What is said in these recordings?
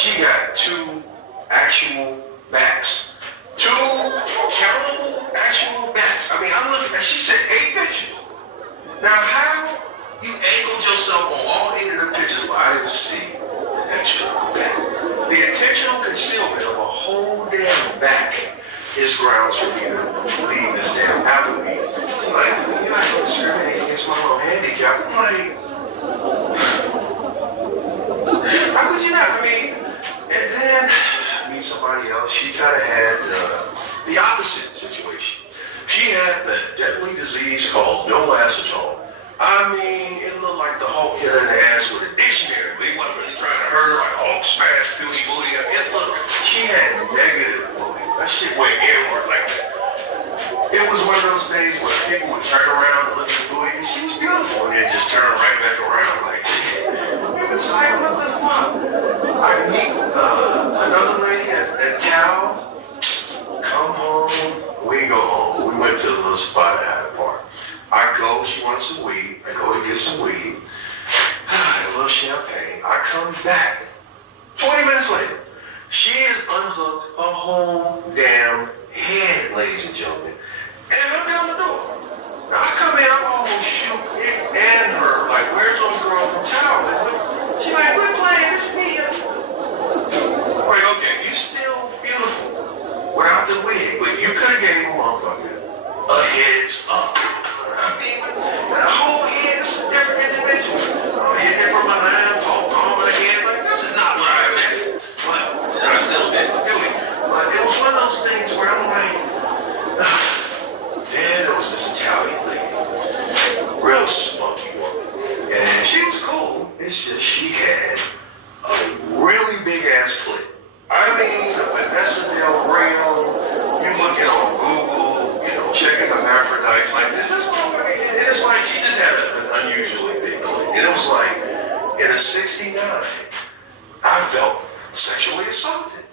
She got 2 actual backs. 2 countable actual backs. I mean, I looked at, she said 8 pictures. Now, how you angled yourself on all 8 of the pictures, but I didn't see the extra back. The intentional concealment of a whole damn back is grounds for me to leave this damn Applebee's. She's like, you're not going to discriminate against my little handicap. I'm like, how could you not? I mean, and then I meet somebody else. She kind of had the opposite situation. She had the deadly disease called no acetone. I mean, it looked like the Hulk hit her in the ass with a dictionary, but he wasn't really trying to hurt her like Hulk smash booty. It looked, she had negative booty. That shit went inward like that. It was one of those days where people would turn around and look at the booty, and she was beautiful, and then just turn right back around like, it was like, what the fuck? I meet another lady at Tao. Come home, we go home. We went to a little spot at Hyde Park. I go, she wanted some weed. I go to get some weed. A little champagne. I come back. 20 minutes later, she has unhooked her whole damn head, ladies and gentlemen. And I'm on the door. Now I come in, I almost shoot it and her. Like, where's those girls from town? She's like, we're playing, it's me. I'm like, okay, you're still beautiful without the wig, but you could have gave a motherfucker a heads up. I mean, the whole head is a different individual. I'm hitting it from behind, palm of the head. Like, this is not what I imagined. But I still didn't do it. But it was one of those things where I'm like, then there was this Italian lady, real spunky woman. And she was cool. It's just she had a really big ass clit. I mean, the Vanessa Del Rio, you looking on Google, you know, checking hermaphrodites like this motherfucker, and it's like she just had an unusually big clit. And it was like, in a 69, I felt sexually assaulted.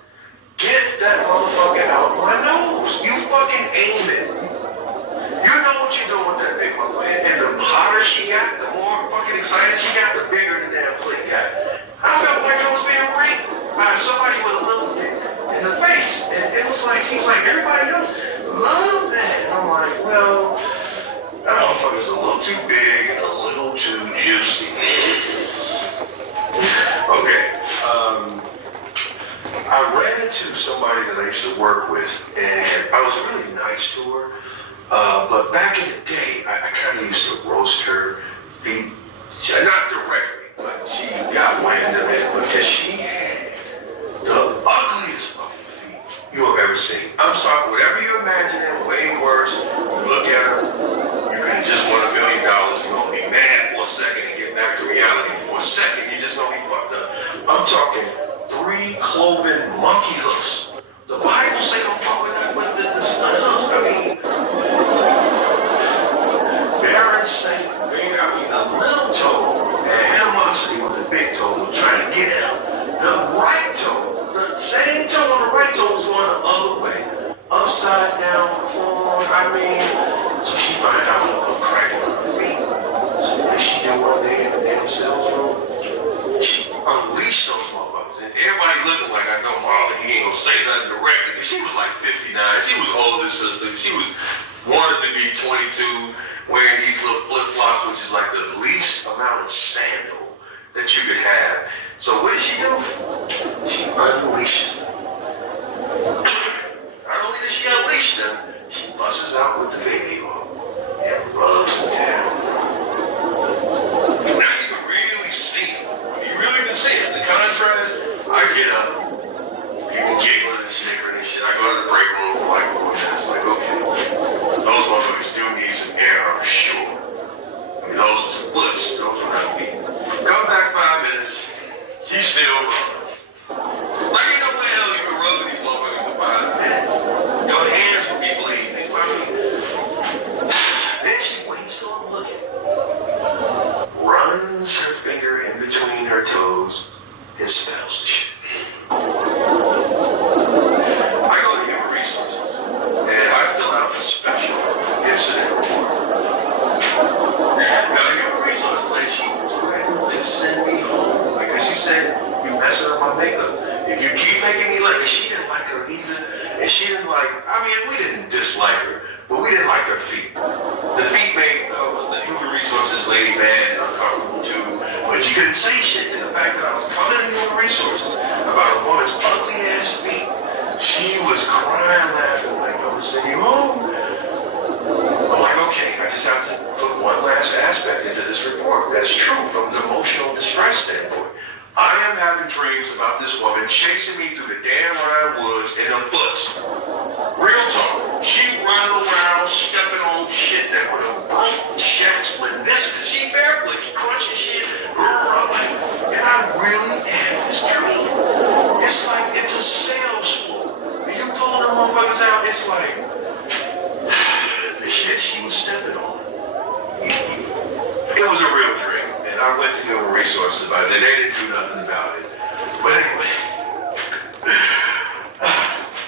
Get that motherfucker out my nose. You fucking aim it. You know what you're doing with that big motherfucker. And the hotter she got, the more fucking excited she got, the bigger the damn clit got. I felt like I was being raped by somebody with a little bit in the face. And it was like, she was like, everybody else loved that. And I'm like, well, that motherfucker's a little too big and a little too juicy. Okay, I ran into somebody that I used to work with, and I was really nice to her. But back in the day, I kind of used to roast her feet, not directly, but she got wind of it because she had the ugliest fucking feet you have ever seen. I'm sorry, whatever you imagine it, way worse. You look at her, you can just win $1 million. You're gonna be mad for a second and get back to reality. For a second, you're just gonna be fucked up. I'm talking 3 cloven monkey hoofs. The Bible say don't fuck with that, but the split hoofs. I mean, barren saint, a little toe, and animosity with the big toe was trying to get out. The right toe, the same toe on the right toe was going the other way. Upside down, I mean, so she finds out I'm cracking on her feet. So what did she do one day in the damn sales room? She unleashed those motherfuckers. And everybody looking like I know Marlon, he ain't gonna say nothing directly. Because she was like 59, she was older sister. She was wanted to be 22, wearing these little flip-flops, which is like the least amount of sandal that you could have. So what did she do? She unleashes them. Not only does she unleash them, she busts out with the baby oil and rubs them down. Now you can really see it. You really can see it. The contrast, I get up, people giggling and snickering and shit. I go to the break room for like 4 minutes, like, okay, those motherfuckers do need some air, I'm sure. I mean, those are some foots, those are not feet. Come back 5 minutes, you still rubbing. Like, ain't no way hell you can rub these motherfuckers for 5 minutes. Your hands will be bleeding. I mean, then she waits till I'm looking. Runs her finger in between her toes and smells the shit. I go to Human Resources and I fill out the special incident report. Now, the Human Resources lady, she threatened to send me home because she said, you messing up my makeup. making me like, and she didn't like her either. And she didn't like, I mean, we didn't dislike her, but we didn't like her feet. The feet made the human resources lady mad and uncomfortable too, but she couldn't say shit. And the fact that I was calling the human resources about a woman's ugly ass feet, she was crying, laughing, like, I'm gonna send you home. I'm like, okay, I just have to put one last aspect into this report. That's true from the emotional distress standpoint. I am having dreams about this woman chasing me through the damn Rhine woods in the foots. Real talk. She running around, stepping on shit that would have broke Shaq's meniscus. She barefoot, crunching shit. And I really had this dream. It's like it's a sales floor. When you pulling them motherfuckers out, it's like the shit she was stepping on. It was a real dream. And I went to human resources about it, and they didn't do nothing about it. But anyway,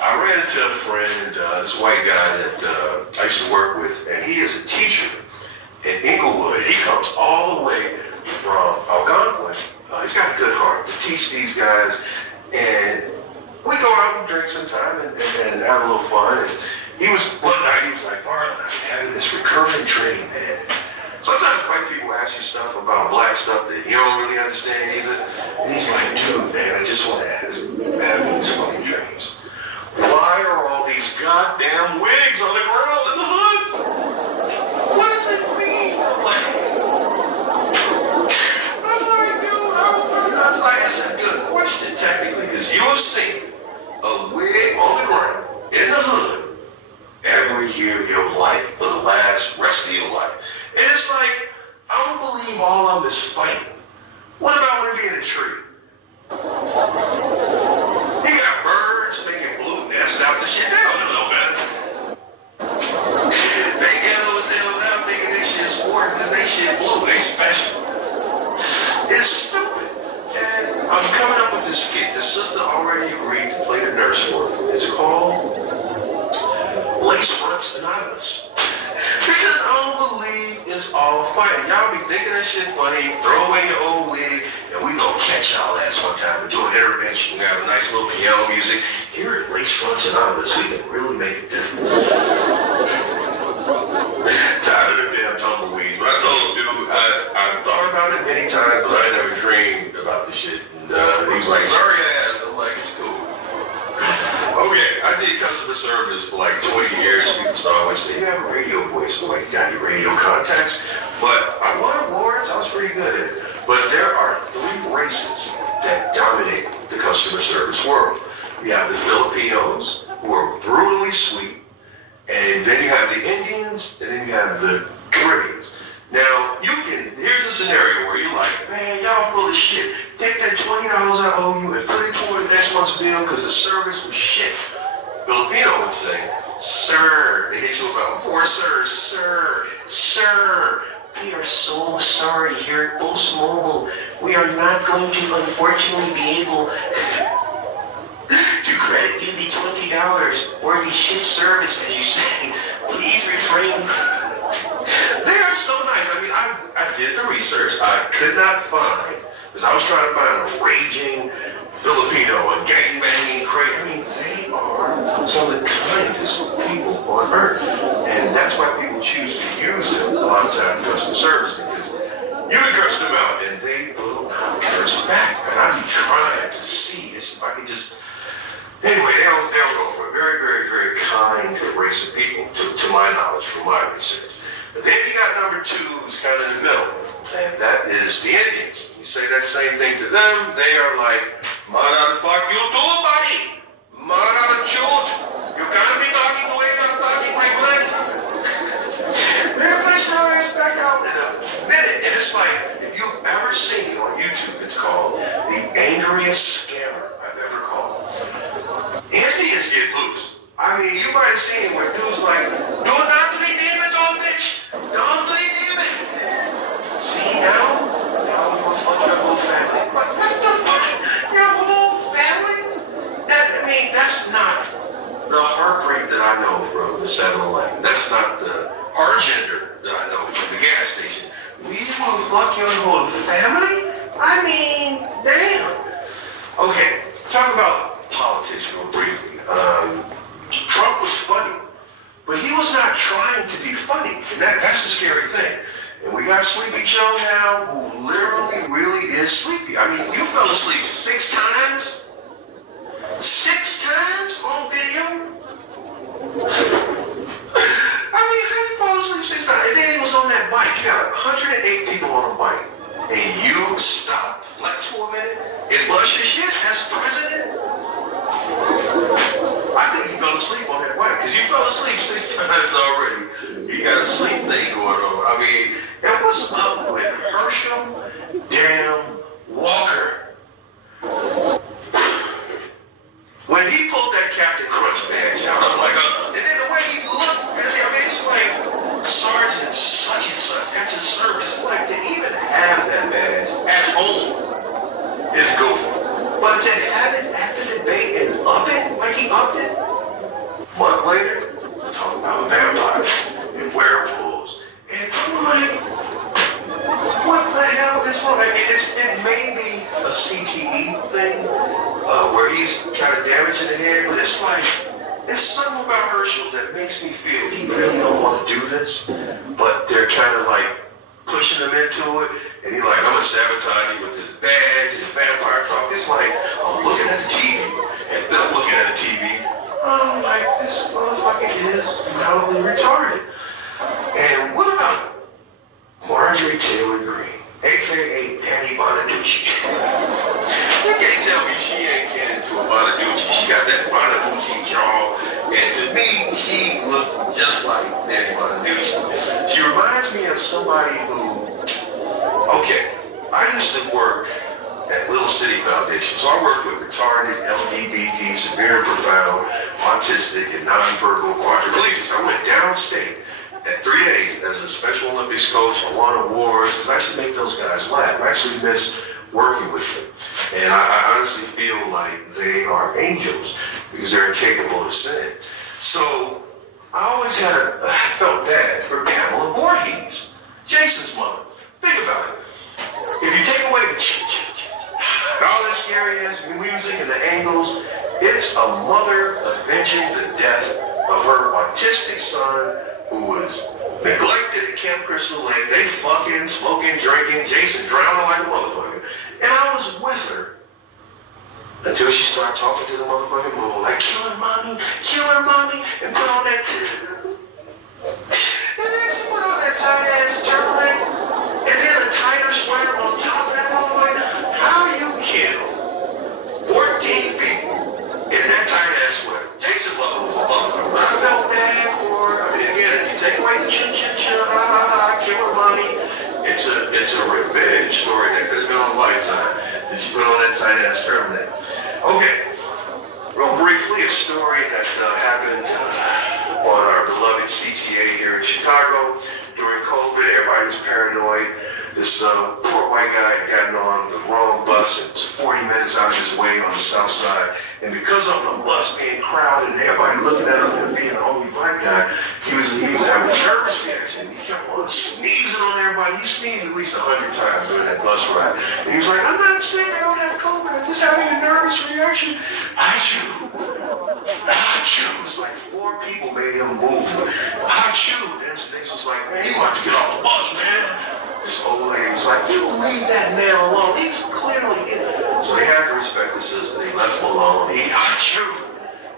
I ran into a friend, this white guy that I used to work with, and he is a teacher in Inglewood. He comes all the way from Algonquin. He's got a good heart to teach these guys, and we go out and drink sometime and have a little fun. And one night he was like, Marlon, I've been having this recurring dream, man. Sometimes white people ask you stuff about black stuff that you don't really understand either. And he's like, dude, man, I just want to ask, I'm having these fucking dreams. Why are all these goddamn wigs on the ground in the hood? What does it mean? I'm like, dude, I was like, it's a good question technically, because you have seen a wig on the ground in the hood every year of your life for the rest of your life. And it's like, I don't believe all of them is fighting. What about when it be in a tree? You got birds making blue nests out the shit. They don't know no better. They ghetto as hell now thinking they shit sport because they shit blue. They special. It's stupid. And I'm coming up with this skit. The sister already agreed to play the nurse for it. It's called Lace Fronts Anonymous. Because I don't believe it's all fighting. Y'all be thinking that shit funny, throw away your old wig, and we gonna catch y'all ass one time and do an intervention. We have a nice little piano music. Here at Lace Fronts Anonymous, we can really make a difference. Tired of the damn tumbleweeds. But I told him, dude, I thought about it many times, but I never dreamed about this shit. And he was like, sorry ass. I'm like, it's cool. Okay, I did customer service for like 20 years. People start always saying, you have a radio voice. I'm like, you got any radio contacts? But I won awards. I was pretty good at it. But there are 3 races that dominate the customer service world. We have the Filipinos, who are brutally sweet. And then you have the Indians, and then you have the Caribbeans. Now, here's a scenario where you're like, man, y'all full of shit. Take that $20 I owe you and put it towards next month's bill because the service was shit. Filipino would say, sir, they hit you about 4 sirs, sir, we are so sorry here at Post Mobile. We are not going to unfortunately be able to credit you the $20 or the shit service, as you say. Please refrain. They are so nice. I mean, I did the research. I could not find, because I was trying to find a raging Filipino, a gangbanging crazy. I mean, they are some of the kindest people on earth. And that's why people choose to use them a lot of times in customer service, because you can curse them out and they will not curse back. And I'd be trying to see if I could just. Anyway, they don't go for a very, very, very kind race of people, to my knowledge, from my research. But then you got number 2, who's kind of in the middle, and that is the Indians. You say that same thing to them, they are like, Mana fuck you too, buddy! Mana shoot! You can't be talking the way you're talking, my friend! Man, push your ass back out in a minute. And it's like, if you've ever seen on YouTube, it's called the angriest scammer I've ever called. Indians get loose. I mean, you might have seen it where dudes like, do not to the damage on bitch! Don't do the damage! See now? Now we will fuck your whole family. What the fuck? Your whole family? That's not the heartbreak that I know from the 7-Eleven. That's not the Hargender that I know from the gas station. We will fuck your whole family? I mean, damn. Okay, talk about politics real briefly. Trump was funny, but he was not trying to be funny, and that's the scary thing. And we got Sleepy Joe now, who literally really is sleepy. I mean, you fell asleep 6 times? 6 times on video? I mean, how you fall asleep 6 times? And then he was on that bike. You got 108 people on a bike. And you stop, flex for a minute, and bust your shit as president? I think he fell asleep on that bike, because you fell asleep 6 times already. You got a sleep thing going on. I mean, and what's up with Herschel damn Walker? When he pulled that Captain Crunch badge out, I'm like, and then the way he looked, I mean, it's like Sergeant such and such at your service. Like, to even have that badge at home is goofy. But to have it at the debate and up it, like he upped it, a month later, talking about vampires and werewolves. And I'm like, what the hell is wrong? It may be a CTE thing, where he's kind of damaging the head, but it's like, there's something about Herschel that makes me feel he really don't want to do this, but they're kind of like pushing him into it, and he's like, I'm going to sabotage you with this badge and vampire talk. It's like, I'm looking at the TV, and then I'm looking at the TV, I'm like, this motherfucker is mildly retarded. And what about Marjorie Taylor Greene, a.k.a. Danny Bonaducci? You can't tell me she ain't kin to a Bonaducci. She got that Bonaducci jaw, and to me, she looked just like Danny Bonaducci. She reminds me of somebody who, okay, I used to work at Little City Foundation, so I worked with retarded, LGBT, severe and profound, autistic, and nonverbal quadriplegics. I went downstate at 3 days as a Special Olympics coach. I won awards because I actually make those guys laugh. I actually miss working with them. And I honestly feel like they are angels because they're incapable of sin. So I always felt bad for Pamela Voorhees, Jason's mother. Think about it. If you take away the and all that scary ass music and the angles, it's a mother avenging the death of her autistic son who was neglected at Camp Crystal Lake. They fucking, smoking, drinking, Jason drowning like a motherfucker. And I was with her until she started talking to the motherfucking moon, like, kill her mommy, and put on that and then she put on that tight ass turtleneck, and then a tighter sweater on top of that motherfucker. How you kill 14 people in that tight ass sweater? Jason Love was a motherfucker, but I felt bad for her. I mean, again, if you take away the chin, kill her mommy, it's a revenge story that could have been on Lifetime. Did she put on that tight ass turtleneck? Okay, real briefly, a story that happened on our beloved CTA here in Chicago during COVID. Everybody was paranoid. This poor white guy had gotten on the wrong bus and was 40 minutes out of his way on the south side. And because of the bus being crowded and everybody looking at him and being the only black guy, he was having a nervous reaction. He kept on sneezing on everybody. He sneezed at least 100 times during that bus ride. And he was like, I'm not sick, I don't have COVID, I'm just having a nervous reaction. Achoo. It's like 4 people made him move. Achoo. Then Nix was like, man, you have to get off the bus, man. This old lady was like, you leave that man alone. He's clearly in. So they had to respect the system. They left him alone. He achoo.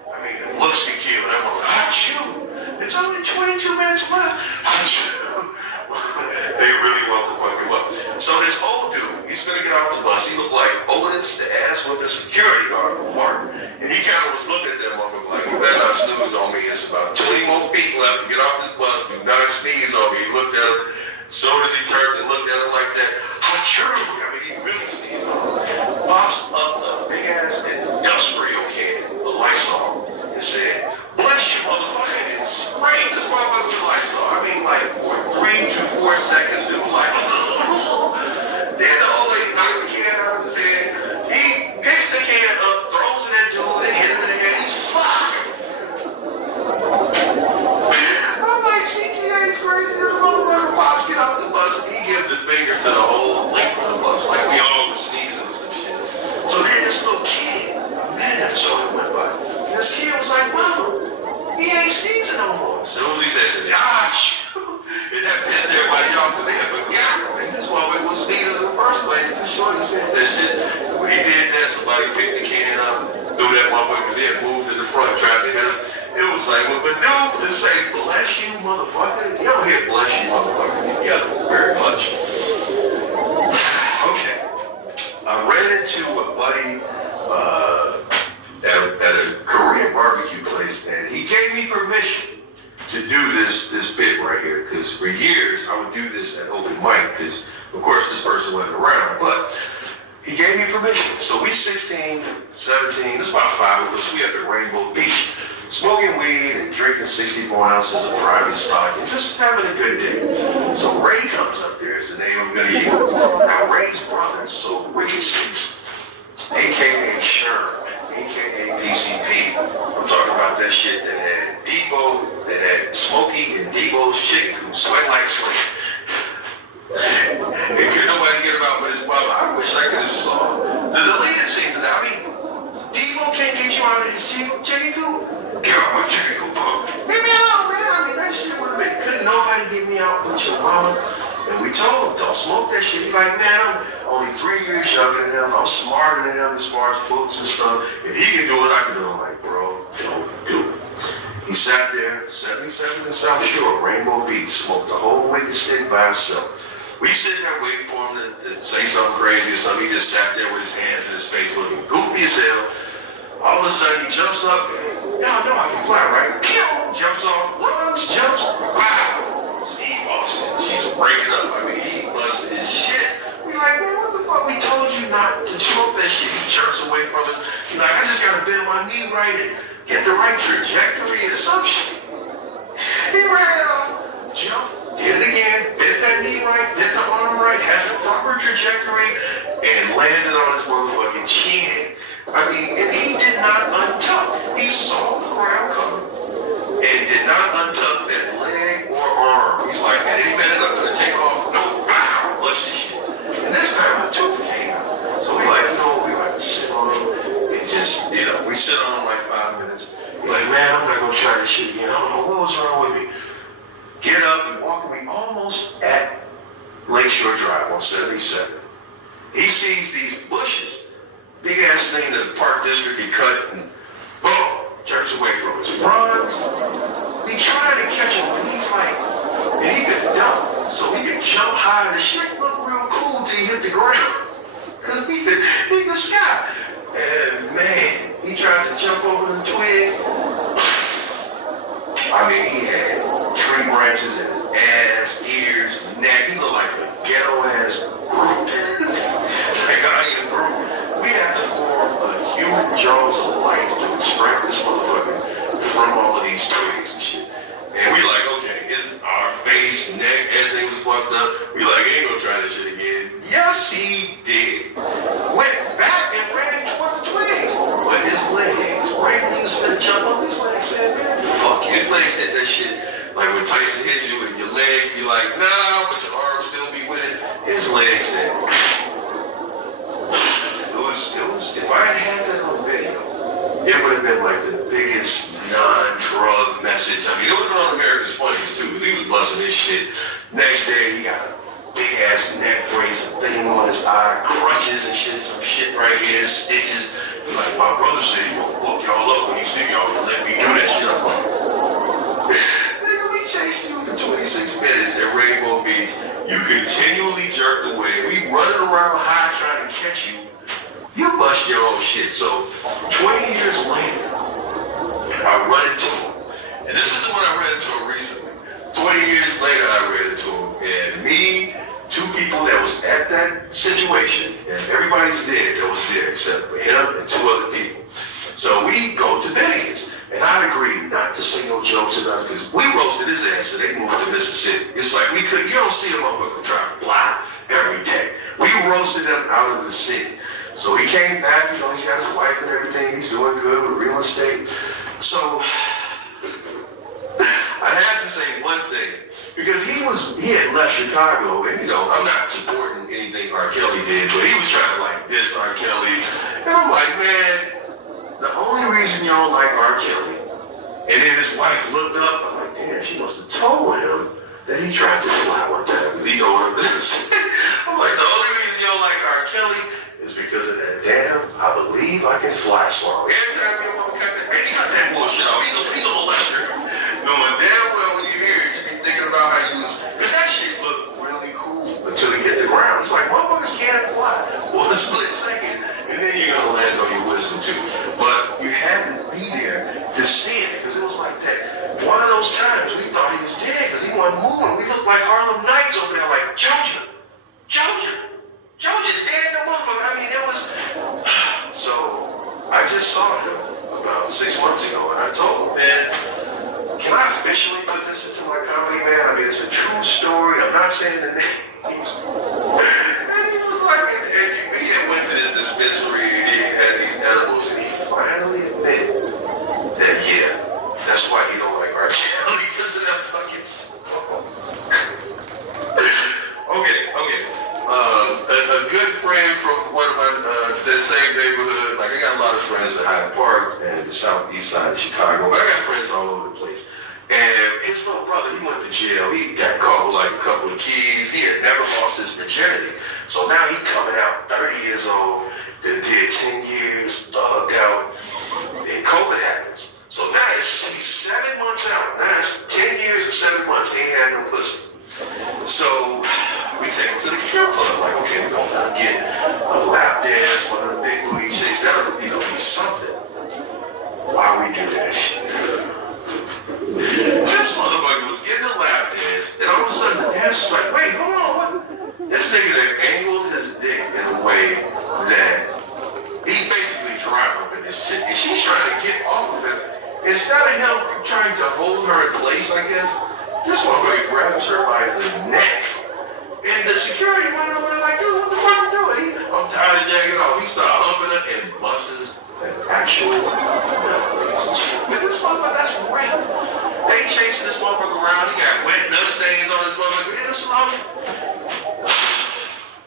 I mean, the looks can kill. That one, achoo. It's only 22 minutes left. Achoo. They really want to fuck him up. So this old dude, he's gonna get off the bus. He looked like Otis, the ass-whipping security guard from Martin. And he kind of was looking at them like, you better not snooze on me. It's about 20 more feet left to get off this bus. Do not sneeze on me. He looked at him. So as he turned and looked at him like that, achoo! I mean, he really sneezed on him. Pops up a big-ass industrial can of Lysol and said, bless you, motherfucker, and sprayed this motherfucker with Lysol. I mean, like, for 3 to 4 seconds, dude was like, then the old lady knocked the can out of his head. He picks the can up, throws it at dude, and hit him in the head. He's fucked. I'm like, CTA is crazy. The motherfucker Pops get off the bus and he gives the finger to the whole length of the bus, like we all was sneezing and some shit. So then this somebody picked the can up, threw that motherfucker, because he had moved to the front, tried to hit him. It was like, well, but dude, to say, bless you, motherfucker, you don't hear bless you, motherfucker, together very much. Okay. I ran into a buddy at a Korean barbecue place, and he gave me permission to do this bit right here, because for years I would do this at open mic, because of course this person wasn't around, but he gave me permission. So we 16, 17, there's about 5 of us, we at the Rainbow Beach, smoking weed and drinking 64 ounces of private stock and just having a good day. So Ray comes up there, is the name I'm gonna use. Now Ray's brother, so Wicked Six, AKA Sherm, AKA PCP. I'm talking about that shit that had Debo, that had Smokey and Debo's chicken who sweat like slick. And could nobody get about with his brother. I wish I could have saw the deleted scenes of that. I mean, Debo can't get you out of his chicken coop. Get out my chicken coop, bro. Leave me alone, man. I mean, that shit would have been. Couldn't nobody get me out but your mama. And we told him, don't smoke that shit. He's like, man, I'm only 3 years younger than him. I'm smarter than him as far as books and stuff. If he can do it, I can do it. I'm like, bro, don't do it. He sat there, 77 in South Shore, Rainbow Beach, smoked the whole wicked stick by himself. We sit there waiting for him to say something crazy or something. He just sat there with his hands in his face looking goofy as hell. All of a sudden he jumps up. Y'all know I can fly, right? Jumps off, runs, jumps, wow. Steve Austin, she's breaking up. I mean, he busted his shit. We like, man, what the fuck? We told you not to smoke that shit. He jerks away from us. He's like, I just gotta bend my knee right and get the right trajectory or some shit. He ran off, jumped, did it again, bent that knee right, bent the arm right, had the proper trajectory, and landed on his motherfucking chin. I mean, and he did not untuck. He saw the ground coming and did not untuck that leg or arm. He's like, at any minute I'm gonna take off. No, wow, bust this shit. And this time a tooth came out. So we like, you know, we like to sit on him and just, you know, we sit on him like 5 minutes. We're like, man, I'm not gonna try this shit again. I don't know what was wrong with me. Get up and walk me almost at Lakeshore Drive on 77. He sees these bushes, big ass thing that the park district had cut, and boom, jerks away from us. Runs. We tried to catch him, and he's like, and he could dump, so he could jump high. The shit looked real cool till he hit the ground. Cause he could sky. And man, he tried to jump over the twig. I mean, he had tree branches in his ass, ears, neck. He looked like a ghetto-ass Groot. Like I am Groot. We had to form a human jaws of life to extract this motherfucker from all of these twigs and shit. And we like, okay, it's our face, neck, everything was fucked up. We like, ain't gonna try this shit again. Yes, he did. Went back and ran towards the twigs. But his legs, right when he was gonna jump up, his legs said, man, fuck you. His legs did that shit. Like when Tyson hits you and your legs be like, nah, but your arms still be with it. His legs said, it was, if I had that on video, it would have been like the biggest non-drug message. I mean, it would have been on America's Funniest too, because he was busting his shit. Next day, he got a big ass neck brace, a thing on his eye, crutches and shit, some shit right here, stitches. He's like, my brother said he gonna fuck y'all up when he see y'all for letting me do that shit. I'm like, nigga, we chased you for 26 minutes at Rainbow Beach. You continually jerked away. We running around high trying to catch you. You bust your own shit. So 20 years later, I run into him. And this is the one I ran into him recently. 20 years later, I ran into him. And me, 2 people that was at that situation, and everybody's dead that was there except for him and 2 other people. So we go to Vegas. And I agreed not to say no jokes about it because we roasted his ass so they moved to Mississippi. It's like you don't see a motherfucker try to fly every day. We roasted him out of the city. So he came back, you know, he's got his wife and everything. He's doing good with real estate. So I had to say one thing because he had left Chicago, and you know, I'm not supporting anything R. Kelly did, but he was trying to like diss R. Kelly. And I'm like, man, the only reason y'all like R. Kelly, and then his wife looked up, I'm like, damn, she must have told him that he tried to fly one time because he don't want to business. I'm like, the only reason you don't like R. Kelly is because of that damn I believe I can fly song. Every time your mama cut that, man, he got that bullshit off. He's a molester. Knowing damn well when you hear it, you be thinking about how you was, because that shit looked really cool until you hit the ground. It's like, motherfuckers can't fly for a split second, and then you're gonna land on your wisdom too. But you had to be there to see it, because it was like that. One of those times we thought he was dead because he wasn't moving. We looked like Harlem Nights over there, like Georgia, dead no motherfucker. I mean, it was. So I just saw him about 6 months ago, and I told him, man, can I officially put this into my comedy, man? I mean, it's a true story. I'm not saying the names. And he was like, and he had went to this dispensary and he had these edibles, and he finally admitted that, yeah, that's why he don't like R. Kelly, because of that fucking song. Okay. A good friend from one of my, that same neighborhood, like I got a lot of friends at Hyde Park and the southeast side of Chicago, but I got friends all over the place. And his little brother, he went to jail. He got caught with like a couple of keys. He had never lost his virginity. So now he coming out 30 years old, then did 10 years, thugged out, and COVID happens. So now he's 7 months out. Now it's 10 years and 7 months. He ain't had no pussy. So we take him to the strip club. Like, okay, we're gonna get a lap dance, one of the big booty chicks. That'll, be something. Why we do that shit? This motherfucker was getting a lap dance, and all of a sudden the dance was like, wait, hold on, what? This nigga that angled his dick in a way that he basically dry humping this chick, and she's trying to get off of it. Instead of him trying to hold her in place, I guess, this motherfucker grabs her by the neck. And the security went over there like, dude, what the fuck you doing? I'm tired of jacking off. He started humping her and busts an actual but this motherfucker, that's rape. They chasing this motherfucker around. He got wet nut stains on his motherfucker. It's slow.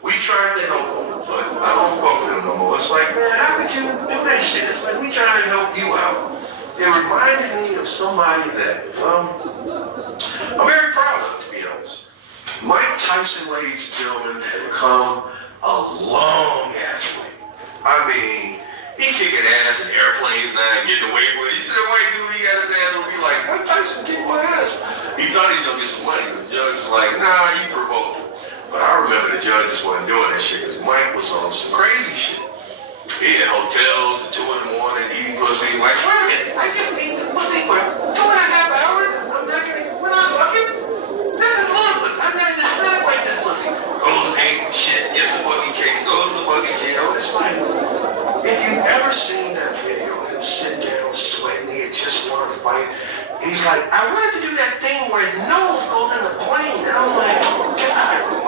We tried to help him, but I don't fuck with him no more. It's like, man, how could you do that shit? It's like, we trying to help you out. It reminded me of somebody that, I'm very proud of, to be honest. Mike Tyson, ladies and gentlemen, had come a long ass way. I mean, he kicking ass in airplanes now and getting away with it. He said, white dude, he got his hand over, be like, Mike Tyson kicked my ass. He thought he was gonna get some money, but the judge was like, nah, you provoked him. But I remember the judges wasn't doing that shit because Mike was on some crazy shit. He in hotels at 2 in the morning eating pussy. Like, wait a minute, I just ate this pussy for 2.5 hours. I'm not gonna, we're not fucking. This is ludicrous. I'm gonna disintegrate this pussy. Goes ain't shit, gets a fucking case, goes to fucking jail. It's like, if you've ever seen that video, him sitting down, sweating, he just wanted to fight. He's like, I wanted to do that thing where his nose goes in the plane. And I'm like, God,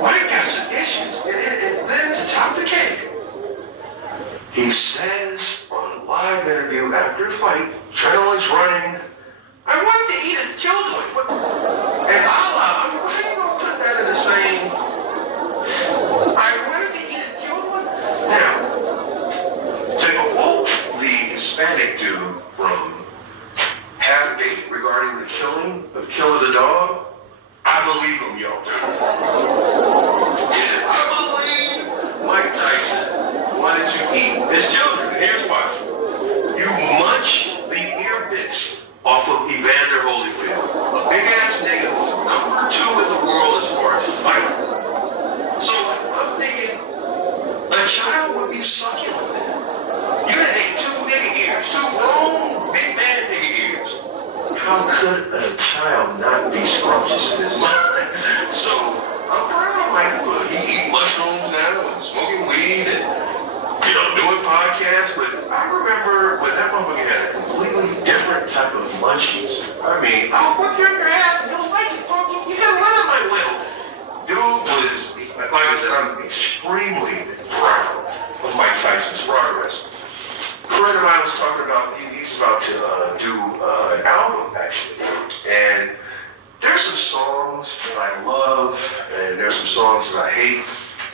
Mike got some issues. And then to top the cake, he says on a live interview after a fight, adrenaline's running, I wanted to eat his children. And Allah, I mean, how you gonna put that in the same? I wanted to eat his children? Now, to quote the Hispanic dude from Half Baked regarding the killing of Killer the dog, I believe him, yo. I believe Mike Tyson wanted to eat his children. And here's why. You munch the ear bits off of Evander Holyfield, a big ass nigga who's #2 in the world as far as fighting. So I'm thinking a child would be succulent, man. You done ate 2 nigga ears, 2 grown big man nigga ears. How could a child not be scrumptious in his mind? So I'm proud of Mike, but he eat mushrooms now and smoking weed and doing podcasts. But I remember when that motherfucker had a completely different type of munchies. I mean, I'll fuck your ass. You don't like it, punk. You can live in my will. Dude was, like I said, I'm extremely proud of Mike Tyson's progress. A friend of mine was talking about, he's about to do an album, actually. And there's some songs that I love, and there's some songs that I hate,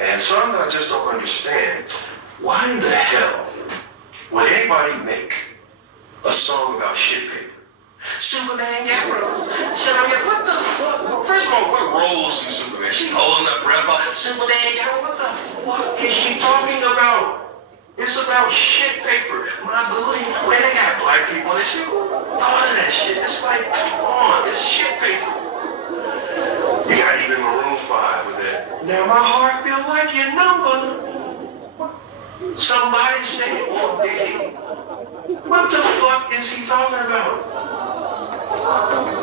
and some that I just don't understand. Why in the hell would anybody make a song about shit paper? Superman got roles. What the fuck? Well, first of all, what roles do Superman? She holding up breath. Superman got roles. What the fuck is she talking about? It's about shit paper. My booty. Wait, they got black people in this shit. Who thought of that shit? It's like, come on, it's shit paper. You got even Maroon 5 with that. Now my heart feel like your number. Somebody say it all day. What the fuck is he talking about?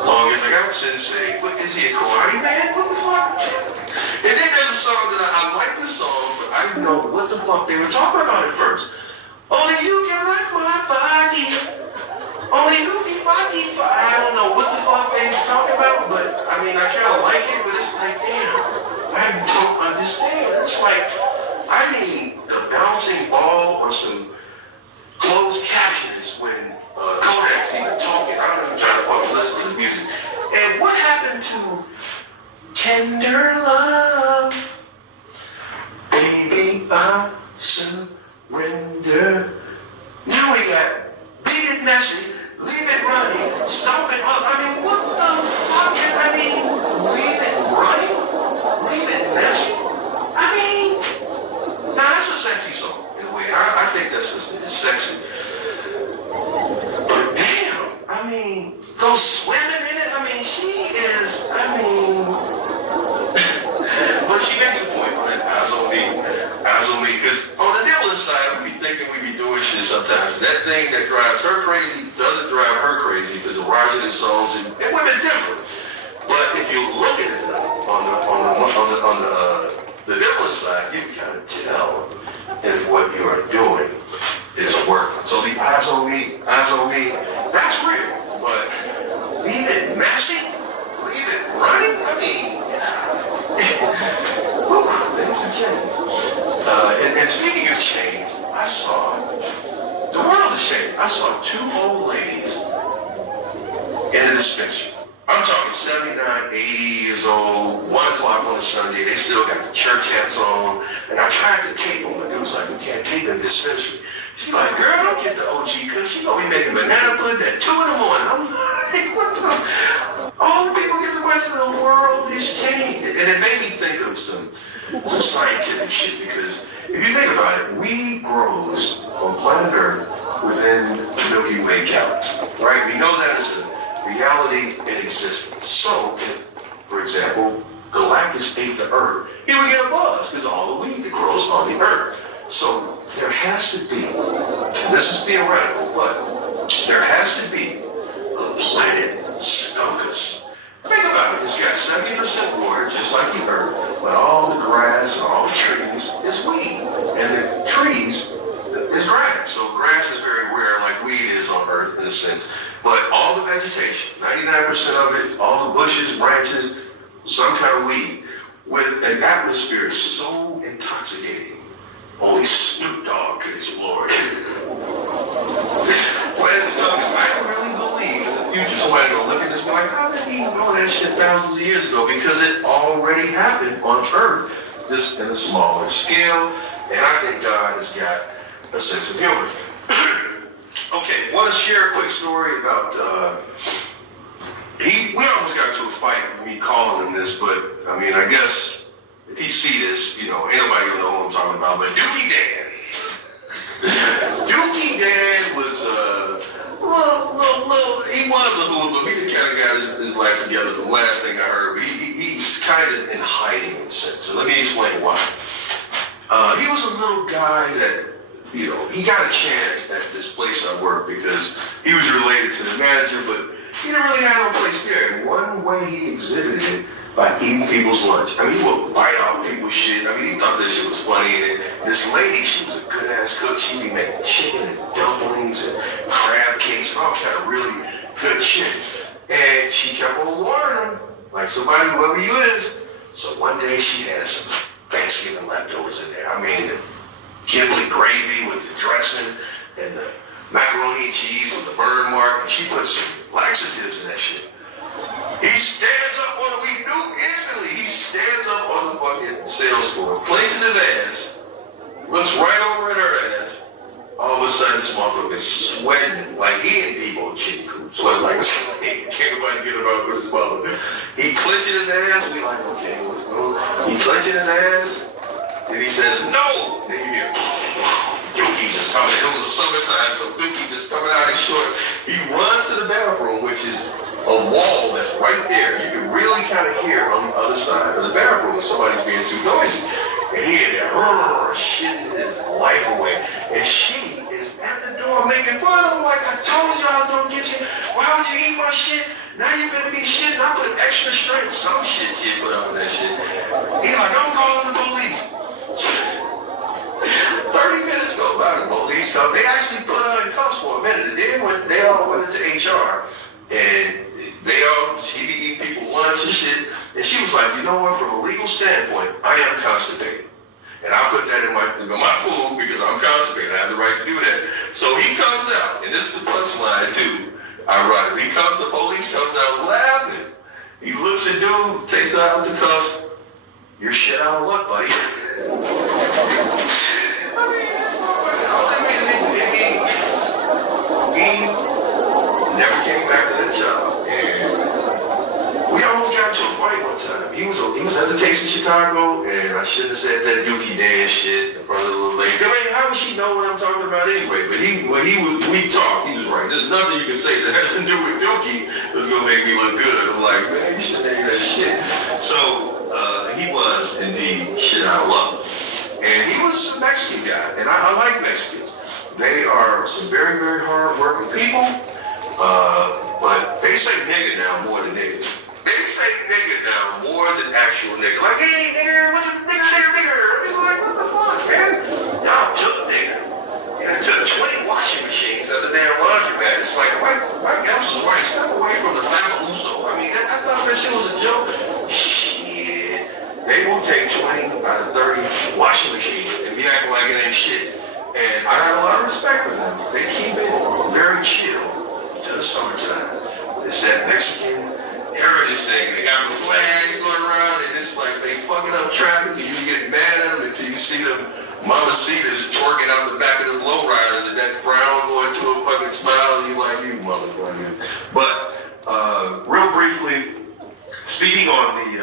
Long as I got Sensei, what is he, a karate man? What the fuck? And then there's a song that I like this song, but I didn't know what the fuck they were talking about at first. Only you can rock my body. Only you can fight. I don't know what the fuck they were talking about, but I mean, I kind of like it, but it's like, damn, I don't understand. It's like, I need the bouncing ball or some closed captions when Comedic's even talking. I don't even try to fucking listen to the music. And what happened to tender love? Baby, I surrender. Now we got beat it messy, leave it running, stomp it up. I mean, what the fuck? Leave it running? Leave it messy? Now that's a sexy song in a way. I think that's sexy. But damn, go swimming in it. She is, but she makes a point on it. Eyes on me. Because on the devil side, we be thinking we be doing shit sometimes. That thing that drives her crazy doesn't drive her crazy because erogenous songs and women different. But if you look at it on the devil side, you can kind of tell if what you are doing is working. So the eyes on me, that's real. But leave it messy, leave it running. Things have changed. And speaking of change, I saw the world has changed. I saw two old ladies in a dispensary. I'm talking 79, 80 years old, 1 o'clock on a Sunday. They still got the church hats on. And I tried to tape them. The dude was like, you can't tape them in dispensary. She's like, girl, don't get the OG because she's going to be making banana pudding at 2 in the morning. I'm like, what the? All the people get the rest of the world has changed. And it made me think of some scientific shit because if you think about it, weed grows on planet Earth within the Milky Way galaxy, right? We know that as a reality in existence. So if, for example, Galactus ate the Earth, he would get a buzz because all the weed that grows on the Earth. So there has to be, and this is theoretical, but there has to be a planet Skunkus. Think about it. It's got 70% water, just like the Earth, but all the grass and all the trees is weed, and the trees is grass. So grass is very rare, like weed is on Earth in a sense. But all the vegetation, 99% of it, all the bushes, branches, some kind of weed, with an atmosphere so intoxicating, only Snoop Dogg could explore it. Planet Skunkus, I really believe in the future somebody gonna look at this and be like, how did he know that shit thousands of years ago? Because it already happened on Earth, just in a smaller scale. And I think God has got a sense of humor. Okay, want to share a quick story about, we almost got into a fight with me calling him this, but I guess if he see this, ain't nobody gonna know who I'm talking about, but Dookie Dan. Dookie Dan was, he was a hoodlum. He kind of got his life together, the last thing I heard, but he's kind of in hiding in a sense, and let me explain why. He was a little guy that, he got a chance at this place I work because he was related to the manager, but he didn't really have no place there. And one way he exhibited it by eating people's lunch. He would bite off people's shit. He thought this shit was funny. And this lady, she was a good ass cook. She'd be making chicken and dumplings and crab cakes and all kind of really good shit. And she kept on warning him, like somebody, whoever you is. So one day she had some Thanksgiving leftovers in there. The Ghibli gravy with the dressing and the macaroni and cheese with the burn mark, and she put some laxatives in that shit. He stands up on it, we knew instantly, he stands up on the fucking sales floor, places his ass, looks right over at her ass, all of a a sudden, this motherfucker is sweating like he in Debo chicken coop, sweating like a slave. Can't nobody get him out with his mother. He clenching his ass. We like, okay, what's going on? He clenching his ass, and he says, no! Then you hear, Dookie just coming. It was the summertime, so Dookie just coming out of his short. He runs to the bathroom, which is a wall that's right there. You can really kind of hear on the other side of the bathroom if somebody's being too noisy. And he in there, shitting his life away. And she is at the door making fun of him like, I told you I was gonna get you. Why would you eat my shit? Now you better be shitting. I put extra strength. Some shit kid put up in that shit. He's like, I'm calling the police. 30 minutes go by, the police come. They actually put her in cuffs for a minute. And then they all went into HR. And she be eating people lunch and shit. And she was like, you know what, from a legal standpoint, I am constipated. And I put that in my food because I'm constipated. I have the right to do that. So he comes out, and this is the punchline too. Ironically, the police comes out laughing. He looks at dude, takes out the cuffs. You're shit out of luck, buddy. I mean, this motherfucker, the only reason he never came back to that job. And we almost got into a fight one time. He was at the Taste in Chicago, and I shouldn't have said that Dookie dance shit in front of the little lady. I mean, how would she know what I'm talking about anyway? But we talked. He was right. There's nothing you can say that has to do with Dookie that's gonna make me look good. I'm like, man, you shouldn't have that shit. So he was indeed shit out of luck, and he was a Mexican guy, and I like Mexicans. They are some very, very hard-working people, but they say nigga now more than niggas. They say nigga now more than actual nigga. Like, hey, nigga, what's a nigger? He's like, what the fuck, man? Y'all took nigga. You took 20 washing machines at the damn laundromat. It's like, white else was white. Step away from the Fabuloso. I mean, I thought that shit was a joke. Shit. They will take 20 out of 30 washing machines and be acting like it ain't shit. And I got a lot of respect for them. They keep it very chill to the summertime. It's that Mexican heritage thing. They got the flags going around, and it's like they fucking up traffic, and you get mad at them until you see them mamacitas twerking out the back of the lowriders, and that frown going to a fucking smile, and you're like, you motherfucker. But real briefly, speaking on the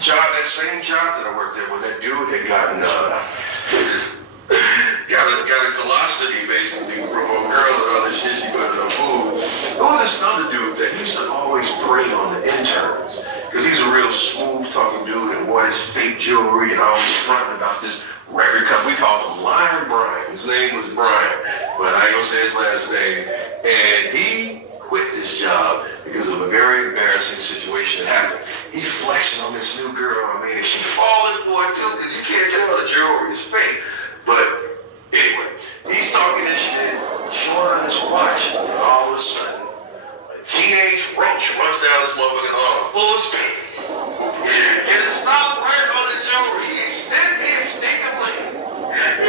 job, that same job that I worked at, where that dude had gotten got a colostomy basically from a girl and all this shit she put in her food. There was this other dude that used to always prey on the interns because he's a real smooth talking dude and wore his fake jewelry and always fronting about this record company. We called him Lion Brian. His name was Brian, but I ain't gonna say his last name. And he quit this job because of a very embarrassing situation that happened. He's flexing on this new girl, I mean, and she's falling for it too because you can't tell the jewelry is fake. But anyway, he's talking this shit, showing on his watch, and all of a sudden, a teenage roach runs down this motherfucking arm, full speed. And it stops right on the jewelry. He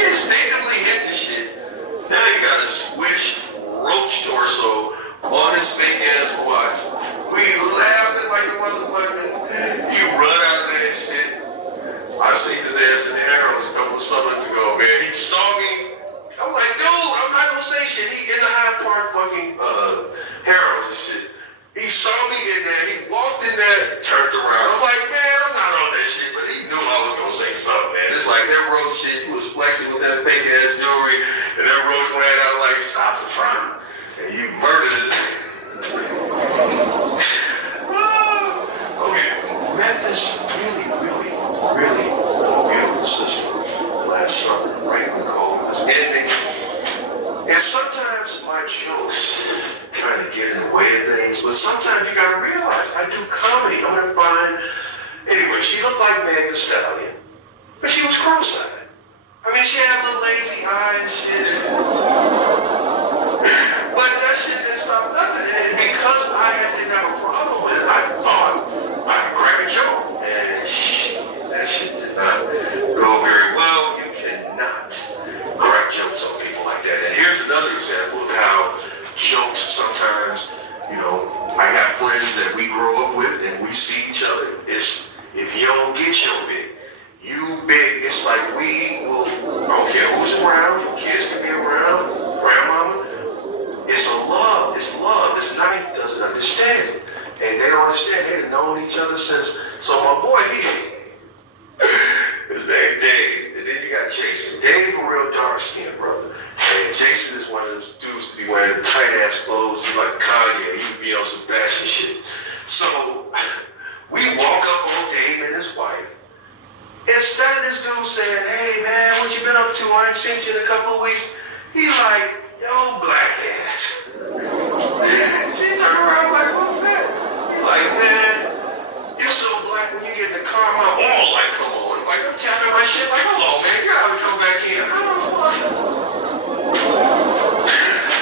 instinctively hit the shit. Now you got a squished roach torso on his fake ass watch. We laughed like a motherfucker. He run out of that shit. I seen his ass in the Arrows a couple of summers ago, man. He saw me. I'm like, dude, I'm not gonna say shit. He in the Hyde Park fucking Harrows and shit. He saw me in there. He walked in there, turned around. I'm like, man, I'm not on that shit. But he knew I was gonna say something, man. It's like that roach shit. He was flexing with that fake ass jewelry, and that roach ran out like, stop the front. And you murdered it. Okay, met this really beautiful sister last summer, right when COVID was ending. And sometimes my jokes kind of get in the way of things, but sometimes you gotta realize I do comedy. I'm gonna find. Anyway, she looked like Meg Thee Stallion, but she was cross-eyed. I mean, she had little lazy eyes and shit. But that shit didn't stop nothing. And because I didn't have a problem with it, I thought I could crack a joke. And that shit did not go very well. You cannot crack jokes on people like that. And here's another example of how jokes sometimes, I got friends that we grow up with and we see each other. It's, if you don't get your big, you big, it's like we will, I don't care who's in around, your kids can be around, grandmama. It's a love. It's love. This knife doesn't understand it. And they don't understand. They've known each other since. So my boy, his name Dave. And then you got Jason. Dave, a real dark skinned brother. And Jason is one of those dudes to be wearing tight ass clothes. He's like Kanye. He would be on some fashion shit. So we walk up on Dave and his wife. Instead of this dude saying, hey man, what you been up to? I ain't seen you in a couple of weeks. He's like, yo, black ass. She turned around like, what's that? He's like, man, you're so black when you get in the car, my ball like, come on. Like, I'm tapping my shit like, hello, man, get out and come back in. How the fuck?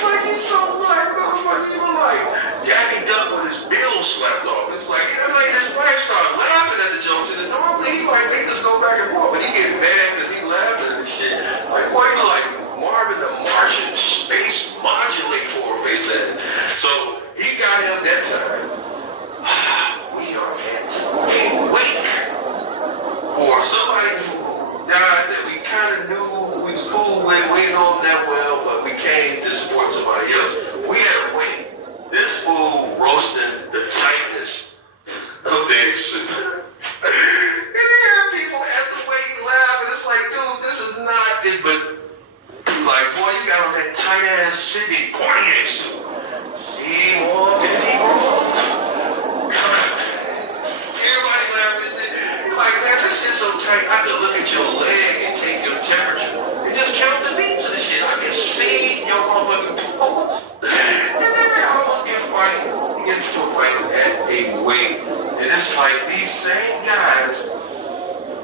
Like, he's so black, motherfucker, even like, Daffy Duck with his bill slapped off. It's like, his wife started laughing at the jokes, and normally, like, they just go back and forth, but he getting mad because he laughing at the shit. Like, why you like Marvin the Martian space modulate for a face ass? So, he got him that time. We are at a wake for somebody who died that we kind of knew we was cool with. We didn't know him that well, but we came to support somebody else. We had a wake. This fool roasting the tightness of Dave's suit. And he had people at the wake laughing. It's like, dude, this is not it, but like, boy, you got on that tight ass Sidney Poitier suit. See more Betty Groove. Everybody laughing. You're like, man, this shit's so tight. I could look at your leg and take your temperature and just count the beats of the shit. I can see your motherfucking pulse. And then they almost get into a fight at a wake. And it's like these same guys,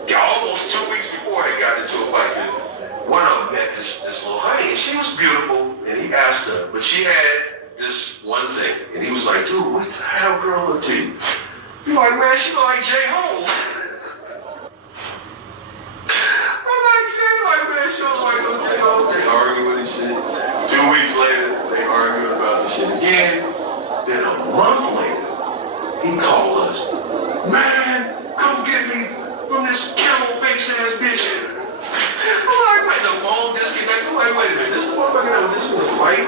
almost 2 weeks before they got into a fight. One of them met this little honey, and she was beautiful, and he asked her, but she had this one thing, and he was like, dude, what the hell girl look to you? You're like, man, she look like J-Ho. I'm like, Jay, like, man, she look like no J-Ho. They argue with this shit. 2 weeks later, they arguing about the shit again. Then a month later, he called us, man, come get me from this camel face ass bitch. I'm like, wait, the phone disconnected. I'm like, wait a minute, this is motherfucker that was just in a fight?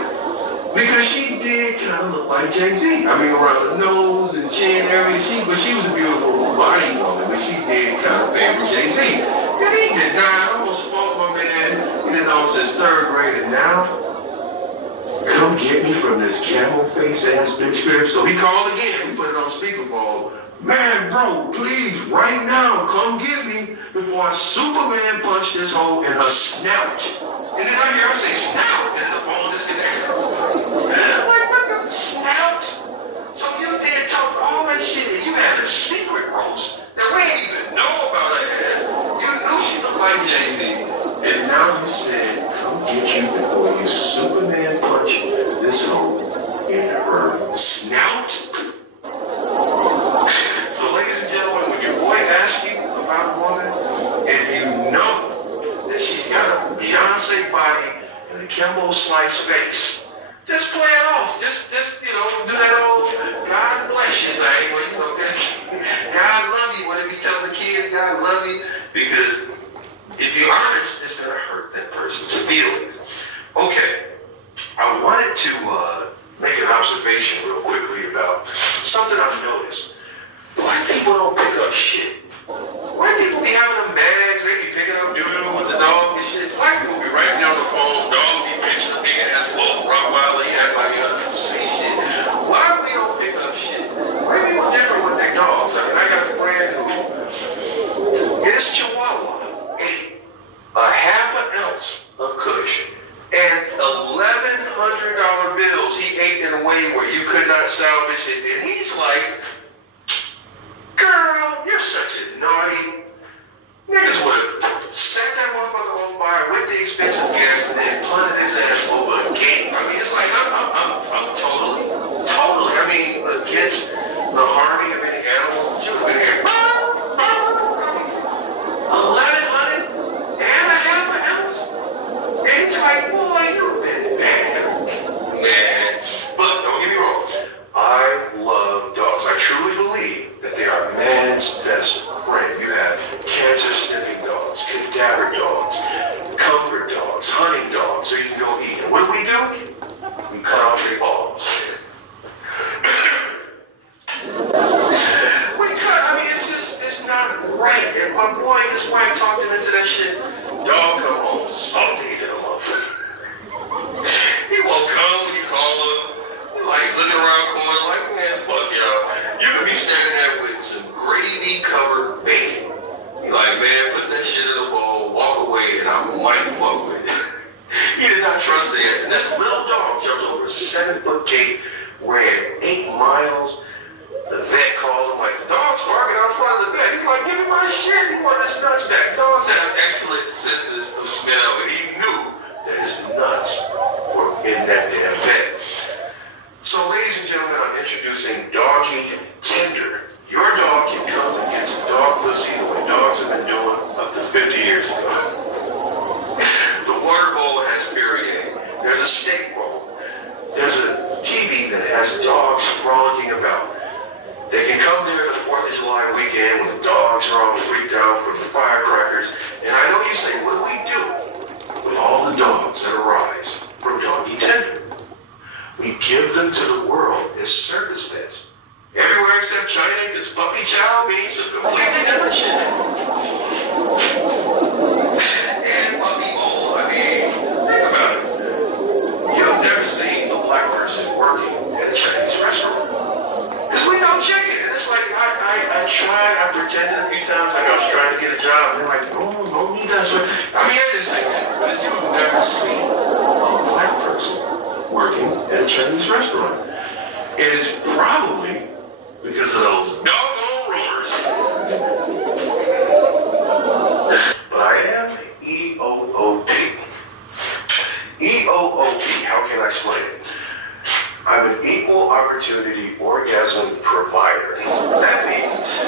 Because she did kind of look like Jay-Z. I mean, around the nose and chin area, but she was a beautiful body woman, but she did kind of favor Jay-Z. And he did not, almost fought my man, he didn't know since third grade, and now, come get me from this camel face ass bitch crib. So he called again, we put it on speakerphone. Man, bro, please, right now, come get me before I Superman punch this hole in her snout. And then I hear her say snout, and the phone disconnects. Like, what the snout? So you did talk all that shit, and you had a secret roast that we didn't even know about her ass. You knew she looked like Jay-Z. And now you said, come get you before you Superman punch this hole in her snout. So ladies and gentlemen, when your boy asks you about a woman, and you know that she's got a Beyonce body and a Kimbo Slice face, just play it off. Just do that old God bless you thing where God love you when they be telling the kids God love you, because if you're honest, it's gonna hurt that person's feelings. Okay, I wanted to make an observation real quickly about something I've noticed. Black people don't pick up shit. White people be having them bags, they be picking up doo-doo with the dog and shit. Black people be right down the phone, dog be pitching a big ass wolf, Rottweiler, he act like he doesn't see shit. Why we don't pick up shit? White people are different with their dogs. I mean, I got a friend who his Chihuahua ate a half an ounce of Kush and $1,100 bills he ate in a way where you could not salvage it. And he's like, girl, you're such a naughty. Niggas would have set that motherfucker on fire with the expensive gas and then punted his ass over a gate. I mean, it's like, I'm totally, I mean, against the harming of any animal. You would have been here. 1,100 and a half an ounce? And it's like, boy, you've been bad. Man. But don't get me wrong. I love dogs. I truly believe that they are man's best friend. You have cancer-sniffing dogs, cadaver dogs, comfort dogs. dogs, hunting dogs, so you can go eat. And what do? We cut off their balls. It's not right. And my boy, his wife talked him into that shit. Dog come home salty to the motherfucker. He won't come when you call him. He like looking around the corner like, man, fuck y'all. You could be standing there with some gravy-covered bacon. He like, man, put that shit in a bowl, walk away, and I might fuck with it. He did not trust the answer. And this little dog jumped over a 7-foot gate, ran 8 miles. The vet called him, like, the dog's barking out front of the vet. He's like, give me my shit. He wanted his nuts back. Dogs have excellent senses of smell, and he knew that his nuts were in that damn vet. So, ladies and gentlemen, I'm introducing Doggy Tender. Your dog can come and get some dog pussy the way dogs have been doing up to 50 years ago. The water bowl has Perrier. There's a steak bowl. There's a TV that has dogs frolicking about. They can come there the 4th of July weekend when the dogs are all freaked out from the firecrackers. And I know you say, what do we do with all the dogs that arise from Doggy Tender? We give them to the world as service pets. Everywhere except China, because puppy chow means a completely different shit. And puppy bowl, I mean, think about it. You've never seen a black person working at a Chinese restaurant. Because we don't check it. And it's like, I tried, I pretended a few times like I was trying to get a job. And they're like, no need that. I mean, I just think that. But you've never seen a black person working at a Chinese restaurant. And it's probably because of those doggone rollers. But I am EOOP. EOOP, how can I explain it? I'm an equal opportunity orgasm provider. That means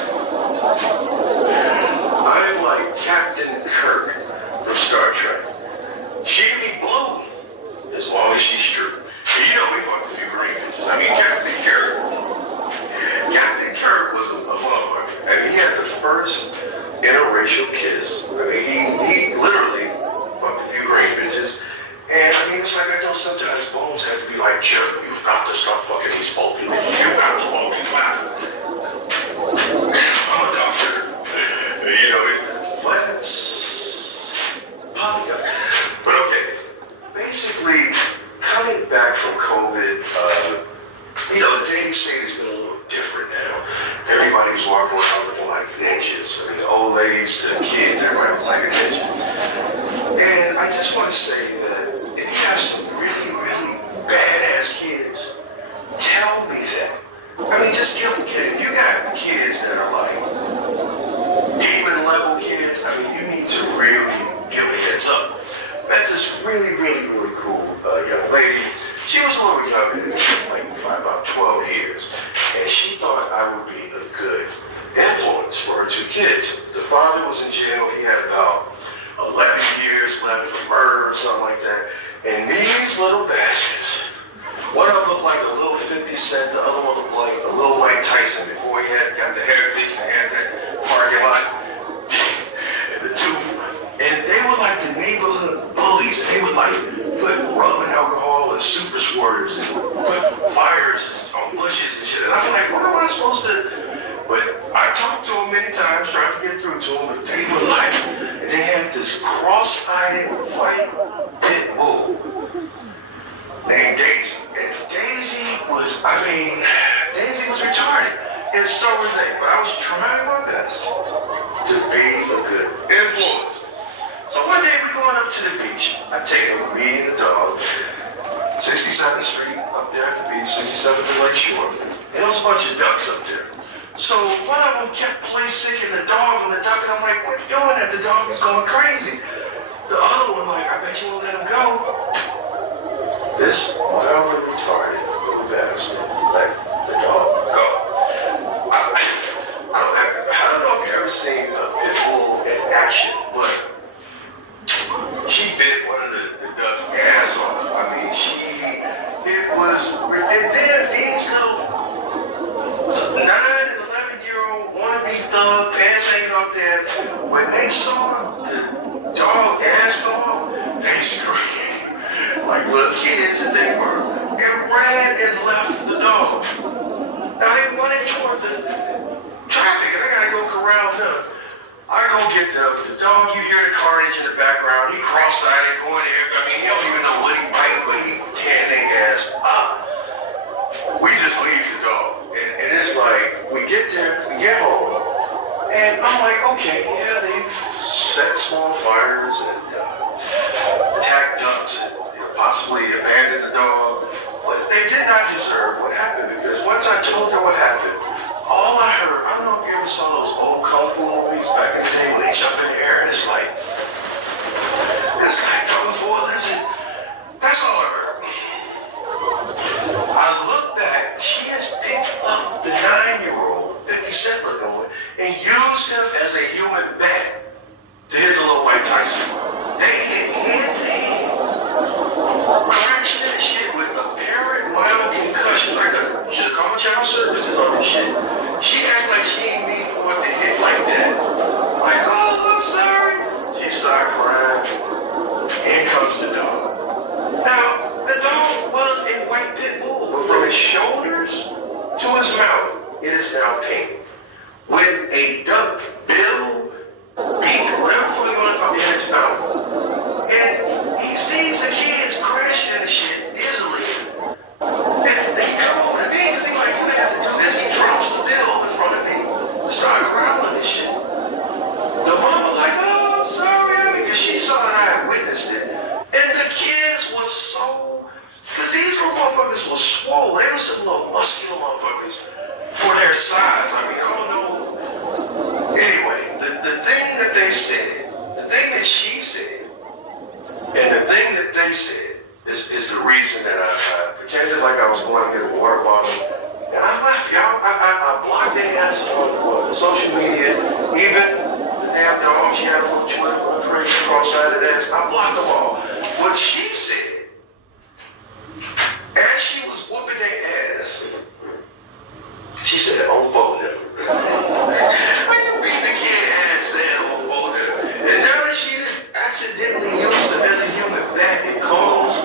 I'm like Captain Kirk from Star Trek. She can be blue as long as she's true. And you know we fucked a few green bitches. I mean, Captain Kirk was a motherfucker. I mean, he had the first interracial kiss. I mean, he literally fucked a few green bitches. And I mean, it's like I know sometimes Bones had to be like, Jim, you've got to stop fucking these spoken bitches. You've got to walk in class. I'm a doctor. You know, let's polygon. But okay, basically, coming back from COVID, you know, the dating scene has been a little different now. Everybody's walking around looking like ninjas. I mean, the old ladies to the kids, everybody was like a ninja. And I just want to say that if you have some really, really badass kids, tell me that. I mean, just give them kids. If you got kids that are like demon level kids, I mean, you need to really give a heads up. Met this really, really, really cool young lady. She was a little younger than me, like by about 12 years. And she thought I would be a good influence for her 2 kids. The father was in jail. He had about 11 years left for murder or something like that. And these little bastards, one of them looked like a little 50 Cent, the other one looked like a little Mike Tyson before he had got the heritage and had that parking lot. And the 2, and they were like the neighborhood bullies. They would like put rubbing alcohol and super squirters and put fires on bushes and shit. And I'm like, what am I supposed to? But I talked to them many times, tried to get through to them, but they were like, and they had this cross-eyed white pit bull named Daisy. And Daisy was retarded. And so were they. But I was trying my best to be a good influence. So one day we're going up to the beach. I take them, me and the dog, 67th Street, up there at the beach, 67th and Lake Shore. And there was a bunch of ducks up there. So one of them kept place-sicking the dog on the duck, and I'm like, what are you doing that? The dog is going crazy. The other one, like, I bet you won't let him go. This wildly retarded little bastard let the dog go. I don't know if you've ever seen a pit bull in action, but she bit one of the duck's ass off. I mean, and then these little 9 and 11-year-old wannabe thug, pants hanging off there, when they saw the dog ass go off, they screamed. little kids that they were, and ran and left the dog. Now they running toward the traffic, and I gotta go corral them. I go get the dog. You hear the carnage in the background. He cross-eyed and going there. I mean, he don't even know what he biting, but he tearing their ass up. We just leave the dog, and it's like we get there, we get home, and I'm like, okay, yeah, they've set small fires and attacked ducks and possibly abandoned the dog, but they did not deserve what happened, because once I told her what happened, all I heard, I don't know if you ever saw those old kung fu movies back in the day when they jump in the air and it's like before, listen, that's all I heard. I look back, she has picked up the 9-year-old, 50 Cent looking one, and used him as a human bat to hit the little Mike Tyson. They hit hand to hand, crashed in the shit with apparent mild concussions. I should have called child services on this shit. She acted like she ain't mean for it to hit like that. Like, oh, I'm sorry. She started crying. In comes the dog. Now, the dog was a white pit bull, but from his shoulders to his mouth, it is now pink. With a duck bill, beak, whatever the fuck you want to call it, in its mouth. And he sees the kids crashing in the shit easily. And they come over to me because he's like, you have to do this. He drops the bill in front of me and started growling and shit. The mama like, oh, I'm sorry, because she saw that I had witnessed it. And the kids was so, because these little motherfuckers was swole. They was some little muscular motherfuckers for their size. I mean, I don't know. Anyway, the thing that they said, the thing that she said, and the thing that they said is the reason that I pretended like I was going to get a water bottle. And I left, y'all. I blocked their ass on social media. Even the damn dog, she had a little Twitter phrase cross-eyed ass. I blocked them all. What she said, as she was whooping their ass, she said, unfold them. How you beat the kid ass saying unfold them? And now that she accidentally used them as a human bat, it caused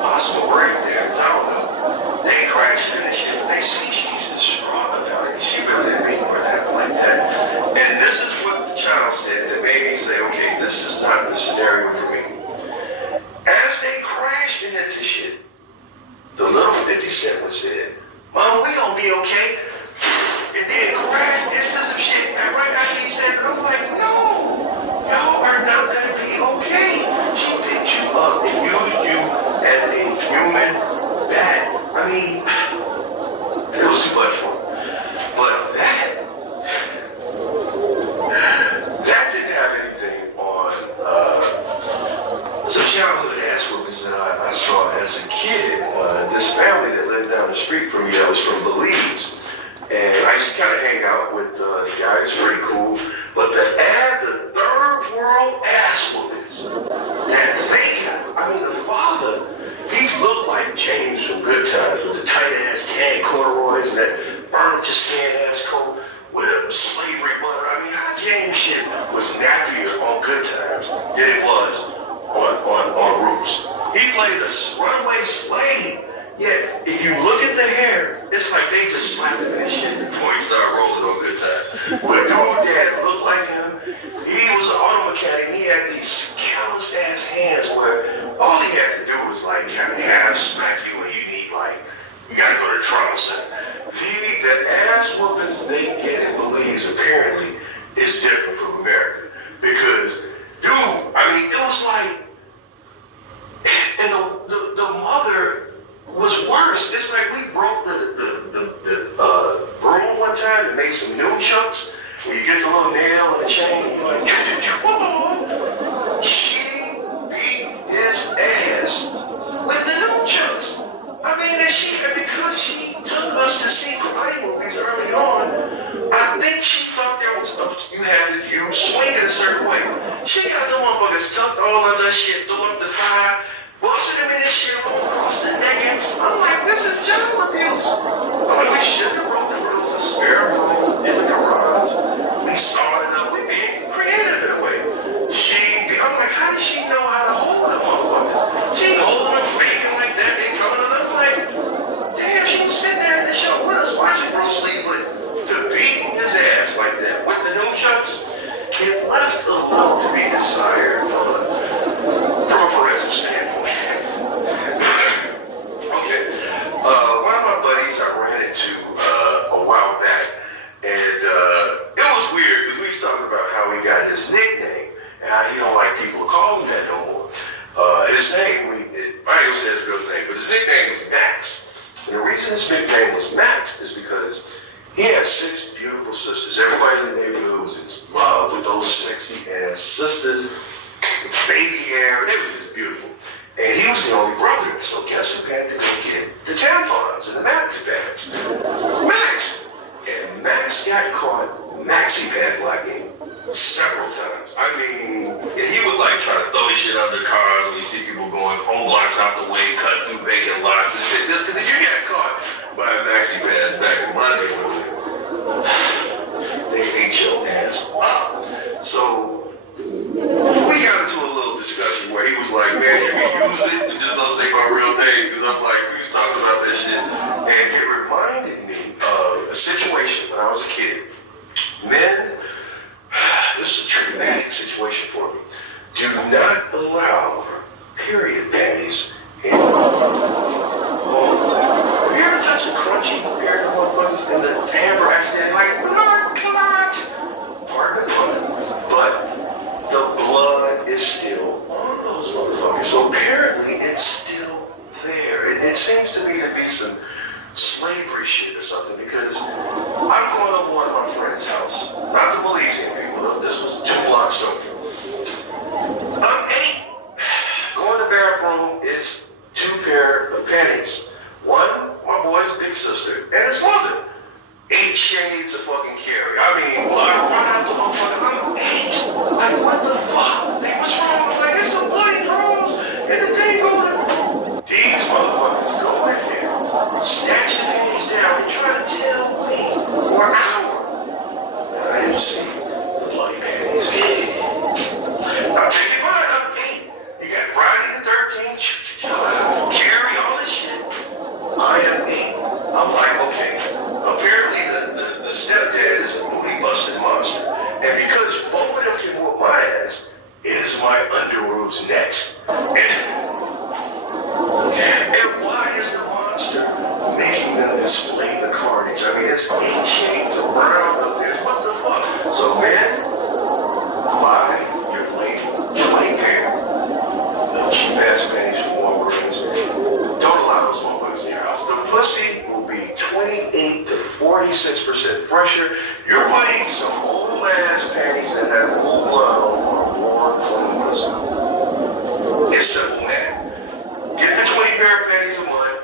possible brain damage. I don't know. They crashed in the shit, but they see she's distraught about it. She really didn't mean for it to happen like that. And this is what the child said that made me say, okay, this is not the scenario for me. As they crashed into shit, the little 50 Cent was said, Mom, we gonna be okay. And then crashed into some shit. And right after he said it, I'm like, no, y'all are not gonna be okay. She picked you up and used you as a human bat. I mean, it was too much for him. But that didn't have anything on some childhood ass whoopings that I saw as a kid. This family that lived down the street from me that was from Belize. And I used to kind of hang out with the guy, it's pretty cool. But to add the third world ass whoopings that they got, I mean, the father, he looked like James from Good Times with the tight ass tan corduroys and that furniture stand ass coat with a slavery butter. I mean, how James shit was nappier on Good Times than it was on Roots. He played a runaway slave. Yet, if you look at the hair, it's like they just slapped him in his shit before he started rolling on Good Times. But dude that looked like him, he was an auto mechanic, and he had these calloused ass hands where all he had to do was like kind of half smack you when you need like, you gotta go to Trump's. The ass whoopings they get in Belize apparently is different from America. Because, dude, I mean, it was like, and the mother was worse. It's like we broke the broom one time and made some nunchucks. Where you get the little nail and the chain, you're like, whoa. She beat his ass with the nunchucks. I mean, and because she took us to see karate movies early on, I think she thought there was you had to swing it a certain way. She got the motherfuckers tucked all of that shit, threw up the fire, busting him in this shit all across the neck. I'm like, this is child abuse. I'm like, we shouldn't have broke the rules of spare room in the garage. We saw it up. We being creative in a way. his name, I ain't gonna say his real name, but his nickname was Max. And the reason his nickname was Max is because he had 6 beautiful sisters. Everybody in the neighborhood was in love with those sexy ass sisters, with baby hair, they was just beautiful. And he was the only brother, so guess who had to go get the tampons and the napkin pads? Max! And Max got caught maxi pad blacking several times. I mean, and he would like try to throw this shit under cars when you see people going phone blocks out the way, cut through vacant lots and shit. This, because if you get caught by a maxi pads back in my neighborhood, they ate your ass up. So we got into a little discussion where he was like, man, you can use it, but just don't say my real name. Because I'm like, we was talking about that shit. And it reminded me of a situation when I was a kid. Men, this is a traumatic situation for me. Do not allow period panties in home. Have you ever touched a crunchy pair of motherfuckers in the hammer accident? Like, blood clot! Pardon the pun. But the blood is still on those motherfuckers. So apparently it's still there. It seems to me to be some slavery shit or something, because I'm going up one of my friend's house. Not to believe in people, this was 2 blocks over. I'm 8. Going to the bathroom is 2 pair of panties. One, my boy's big sister, and his mother. 8 shades of fucking Carrie. I mean, blood run out the motherfucker. I'm 8. Like, what the fuck? Like, what's wrong? I'm like, there's some bloody draws, and the thing going. These motherfuckers go in there, snatch the panties down, and try to tell me for an hour that I didn't see the bloody panties. Now take your mind, I'm 8. You got Friday the 13th, Carrie, all this shit. I am 8. I'm like, okay. Apparently the stepdad is a booty busting monster. And because both of them can whoop my ass, is my underoos next. And why is the monster making them display the carnage? I mean, it's 8 shades of brown up there. What the fuck? So men, buy your lady 20 pair of cheap ass panties from Walgreens. Don't allow those motherfuckers in your house. The pussy will be 28 to 46% fresher. You're putting some old ass panties that have old blood on more clean pussy. It's simple, man. Get the 20 pair of panties a month,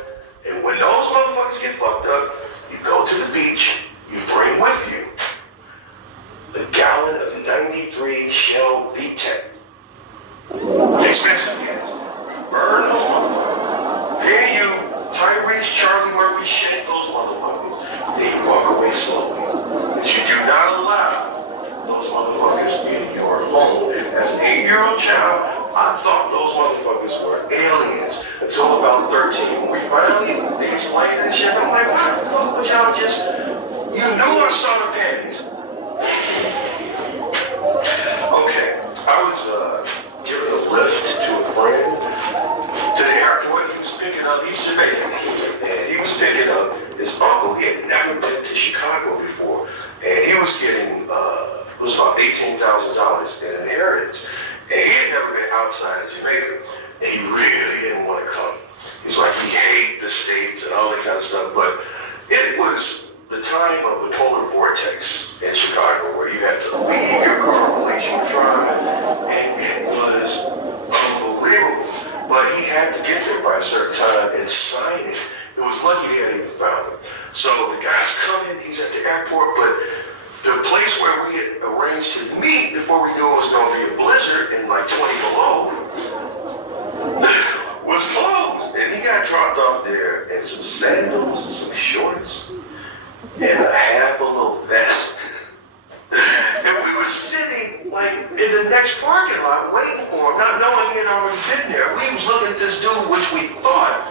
and when those motherfuckers get fucked up, you go to the beach, you bring with you a gallon of 93 Shell VTEC. Expensive panties. Burn those motherfuckers. Then you Tyrese, Charlie Murphy, shake those motherfuckers. Then you walk away slowly. But you do not allow those motherfuckers in your home. As an 8-year-old child, I thought those motherfuckers were aliens until about 13. When we finally, they explained this shit, I'm like, why the fuck would y'all just, you knew I saw the panties. Okay, I was giving a lift to a friend to the airport. He was picking up, he's Jamaican, and he was picking up his uncle. He had never been to Chicago before, and he was getting, it was about $18,000 in inheritance. And he had never been outside of Jamaica, and he really didn't want to come. He's like, he hated the States and all that kind of stuff, but it was the time of the polar vortex in Chicago where you had to leave your car on Lakeshore Drive, and it was unbelievable. But he had to get there by a certain time and sign it. It was lucky they hadn't even found him. So the guy's coming, he's at the airport, but the place where we had arranged to meet before we knew it was going to be a blizzard in like 20 below was closed. And he got dropped off there in some sandals, some shorts, and a half a little vest. And we were sitting like in the next parking lot waiting for him, not knowing he had already been there. We was looking at this dude, which we thought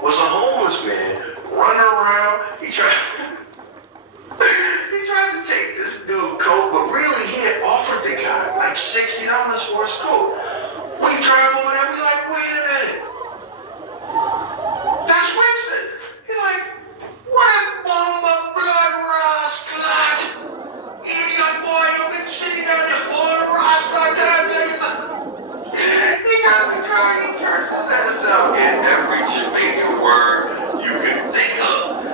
was a homeless man, running around. He tried to take this dude coat, but really he had offered the guy like $60 for his coat. We drive over there, we like, wait a minute. That's Winston. He like, what a bomb of blood, Ross clot. Idiot boy, you've been sitting down there all the Ross clot time. He got the car, he turned curses ass out in every Jamaican word you can think of.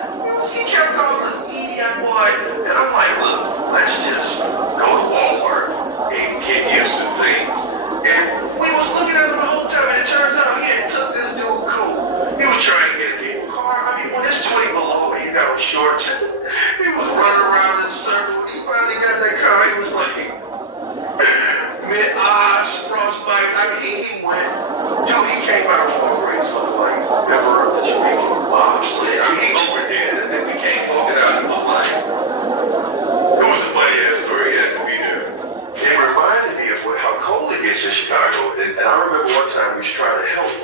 He kept calling him idiot boy, and I'm like, look, let's just go to Walmart and get you some things. And we was looking at him the whole time, and it turns out he had took this dude cool. He was trying to get a people's car. I mean, when it's 20 below and you got on shorts, he was running around in a circle. He finally got in that car. He was like, mid-eyes, frostbite. I mean, he went, dude, he came out of Walgreens looking like member of the Jamaican bobsled. I mean, he overdid it, and then we came walking out, he was like, it was a funny ass story, he had to be there. It reminded me of how cold it gets in Chicago, and I remember one time we was trying to help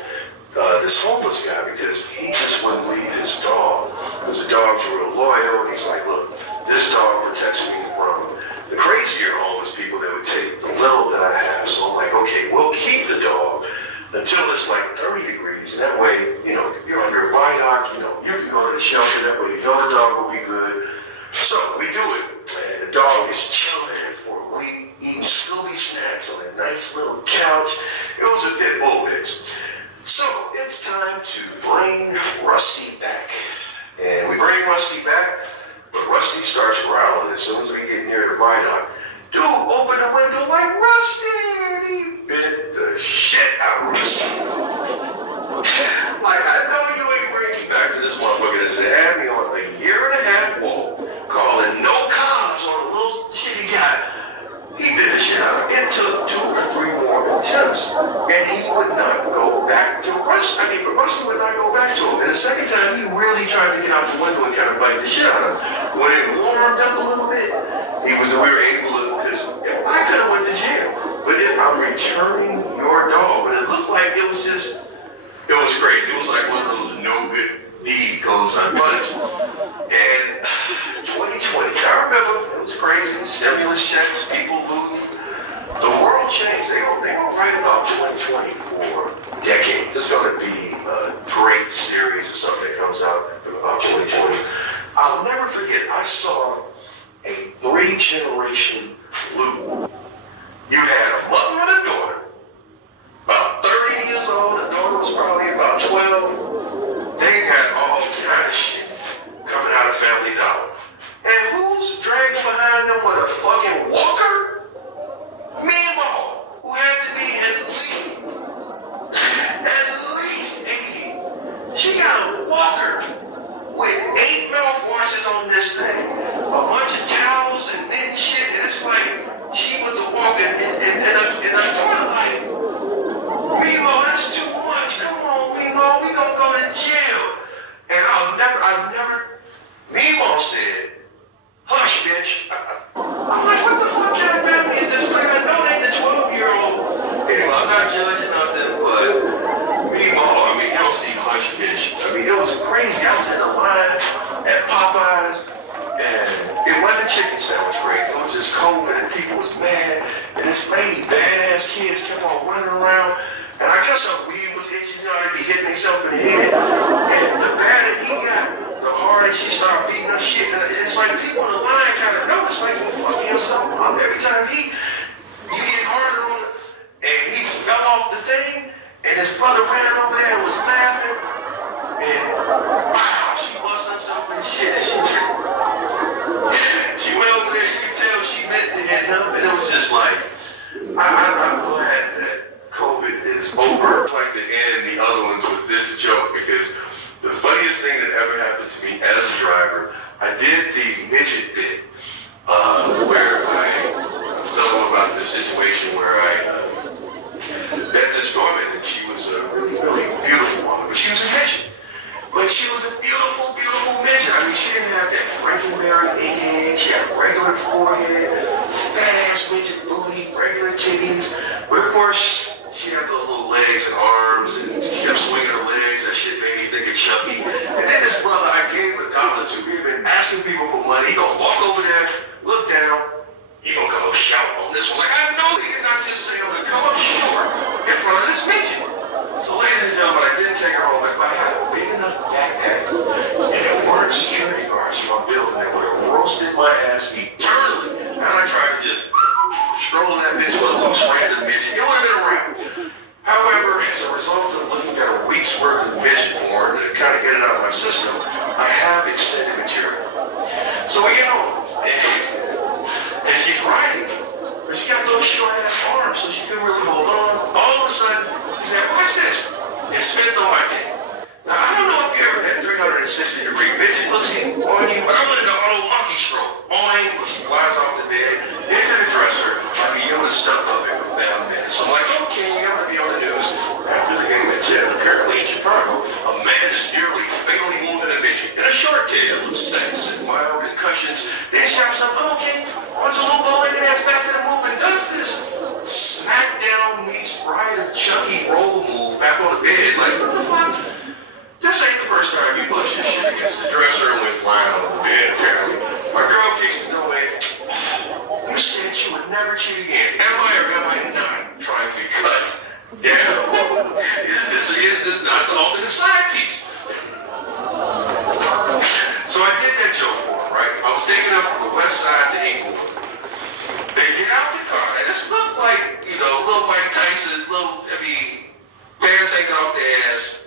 this homeless guy because he just wouldn't leave his dog, because the dog's real loyal, and he's like, look, this dog protects me from the crazier homeless people that would take the little that I have. So I'm like, okay, we'll keep the dog until it's like 30 degrees. And that way, you know, you're under a viaduct, you know, you can go to the shelter. That way, you know the dog will be good. So we do it. And the dog is chilling for a week, eating Scooby snacks on a nice little couch. It was a pit bull mix. So it's time to bring Rusty back. And we bring Rusty back. But Rusty starts growling as soon as we get near the viaduct. Dude, open the window like Rusty! And he bit the shit out of Rusty. Like, I know you ain't bringing me back to this motherfucker that's had me on a 1.5 year wall, calling no cops on the little shit he got. He bit the shit out of him. It took 2 or 3 more attempts, and he would not go back to Rusty. I mean, but Rusty would not go back to him. And the second time, he really tried to get out the window and kind of bite the shit out of him. When it warmed up a little bit, we were able to, because I could have went to jail. But if I'm returning your dog, but it looked like it was just, it was crazy. It was like one of those no good deed goes unpunished. And 2020, I remember, it was crazy. Stimulus checks, people looting. The world changed. They gonna write about 2020 for decades. It's gonna be a great series or something that comes out about 2020. I'll never forget, I saw a 3-generation loop. You had a mother and a daughter, about 30 years old. The daughter was probably about 12. They had all kind of shit coming out of Family Dollar. And who's dragging behind them with a fucking walker? Me and Mom, who had to be at least 80. She got a walker with 8 mouthwashes on this thing, a bunch of towels and knitting shit, and it's like she was the walker, and I daughter like, Mimo, that's too much. Come on, Mimo, we gonna go to jail. And I never, Mimo said, hush, bitch. I'm like, what the fuck kind of family is this? Like, I know they the 12-year-old. Anyway, I'm not judging nothing, but Mimo, I mean, you don't see hush, bitch. I mean, it was crazy. I was in the line at Popeyes, and it wasn't a chicken sandwich crazy. It was just COVID, and people was mad, and this lady, badass kids, kept on running around, and I guess her weed was itching, you know, they'd be hitting themselves in the head, and the badder he got, the harder she started beating her shit, and it's like people in the line kind of notice, like, you fucking yourself up every time you get harder on it, and he fell off the thing, and his brother ran over there and was laughing, and wow, she busted herself in shit, and she went over there, you could tell she meant to hit him, and it was just like, I'm glad that COVID is over. I'd like to end the other ones with this joke, because the funniest thing that ever happened to me as a driver, I did the midget bit, where I was telling them about this situation where I met this woman, and she was a really, really beautiful woman, but she was a midget. But she was a beautiful, beautiful midget. I mean, she didn't have that Frankenberry head. She had a regular forehead, fat ass midget booty, regular titties. But of course, she had those little legs and arms, and she kept swinging her legs. That shit made me think of Chucky. And then this brother, I gave him $1 to. He had been asking people for money. He gonna walk over there, look down. He gonna come up shout on this one. Like, I know he did not just say I'm gonna come up short in front of this midget. So ladies and gentlemen, I didn't take her home, but if I had a big enough backpack and there weren't security guards from my building, they would have roasted my ass eternally. And I tried to just stroll in that bitch with a little random midget. It would have been a wrap. However, as a result of looking at a week's worth of midget porn to kind of get it out of my system, I have extended material. So we get home, and she's riding, but she got those short-ass arms, so she couldn't really hold on. All of a sudden, he said, watch this. It spit on my dick. Now, I don't know if you ever had 360-degree midget pussy on you, but I went into auto hockey stroke. Boing, she flies off the bed, into the dresser, like a human stuck of it for about a minute. So I'm like, okay, I'm going to be on the news. After the game at 10, apparently in Chicago, a man is nearly fatally wounded a midget in a short tale of sex and mild concussions. Then straps up, okay, runs a little bow-legged ass back to the move and does this smackdown meets Bride of Chucky roll move back on the bed. Like, what the fuck? This ain't the first time you bust your shit against the dresser and went flying over the bed, apparently. My girl kicks the door in. You said you would never cheat again. Am I or am I not trying to cut down? Is this not the ultimate side piece? So I did that joke for her, right? I was taking her from the west side to Inglewood. They get out the car, and this looked like, little Mike Tyson, pants hanging off the ass.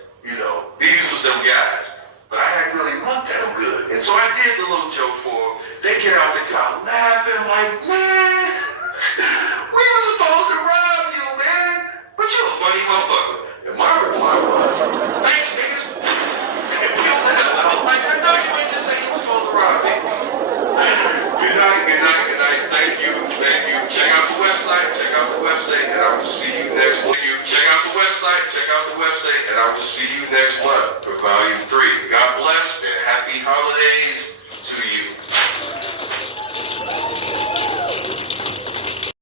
These was them guys. But I hadn't really looked at them good. And so I did the little joke for them. They get out the car laughing like, man, we were supposed to rob you, man. But you a funny motherfucker. And my reply was, thanks, niggas. And peeled the hell out. Like, I know you ain't just say you were supposed to rob me. Good night, good night, good night. Thank you. Check out the website, and I will see you next month. Check out the website, and I will see you next month for Volume 3. God bless.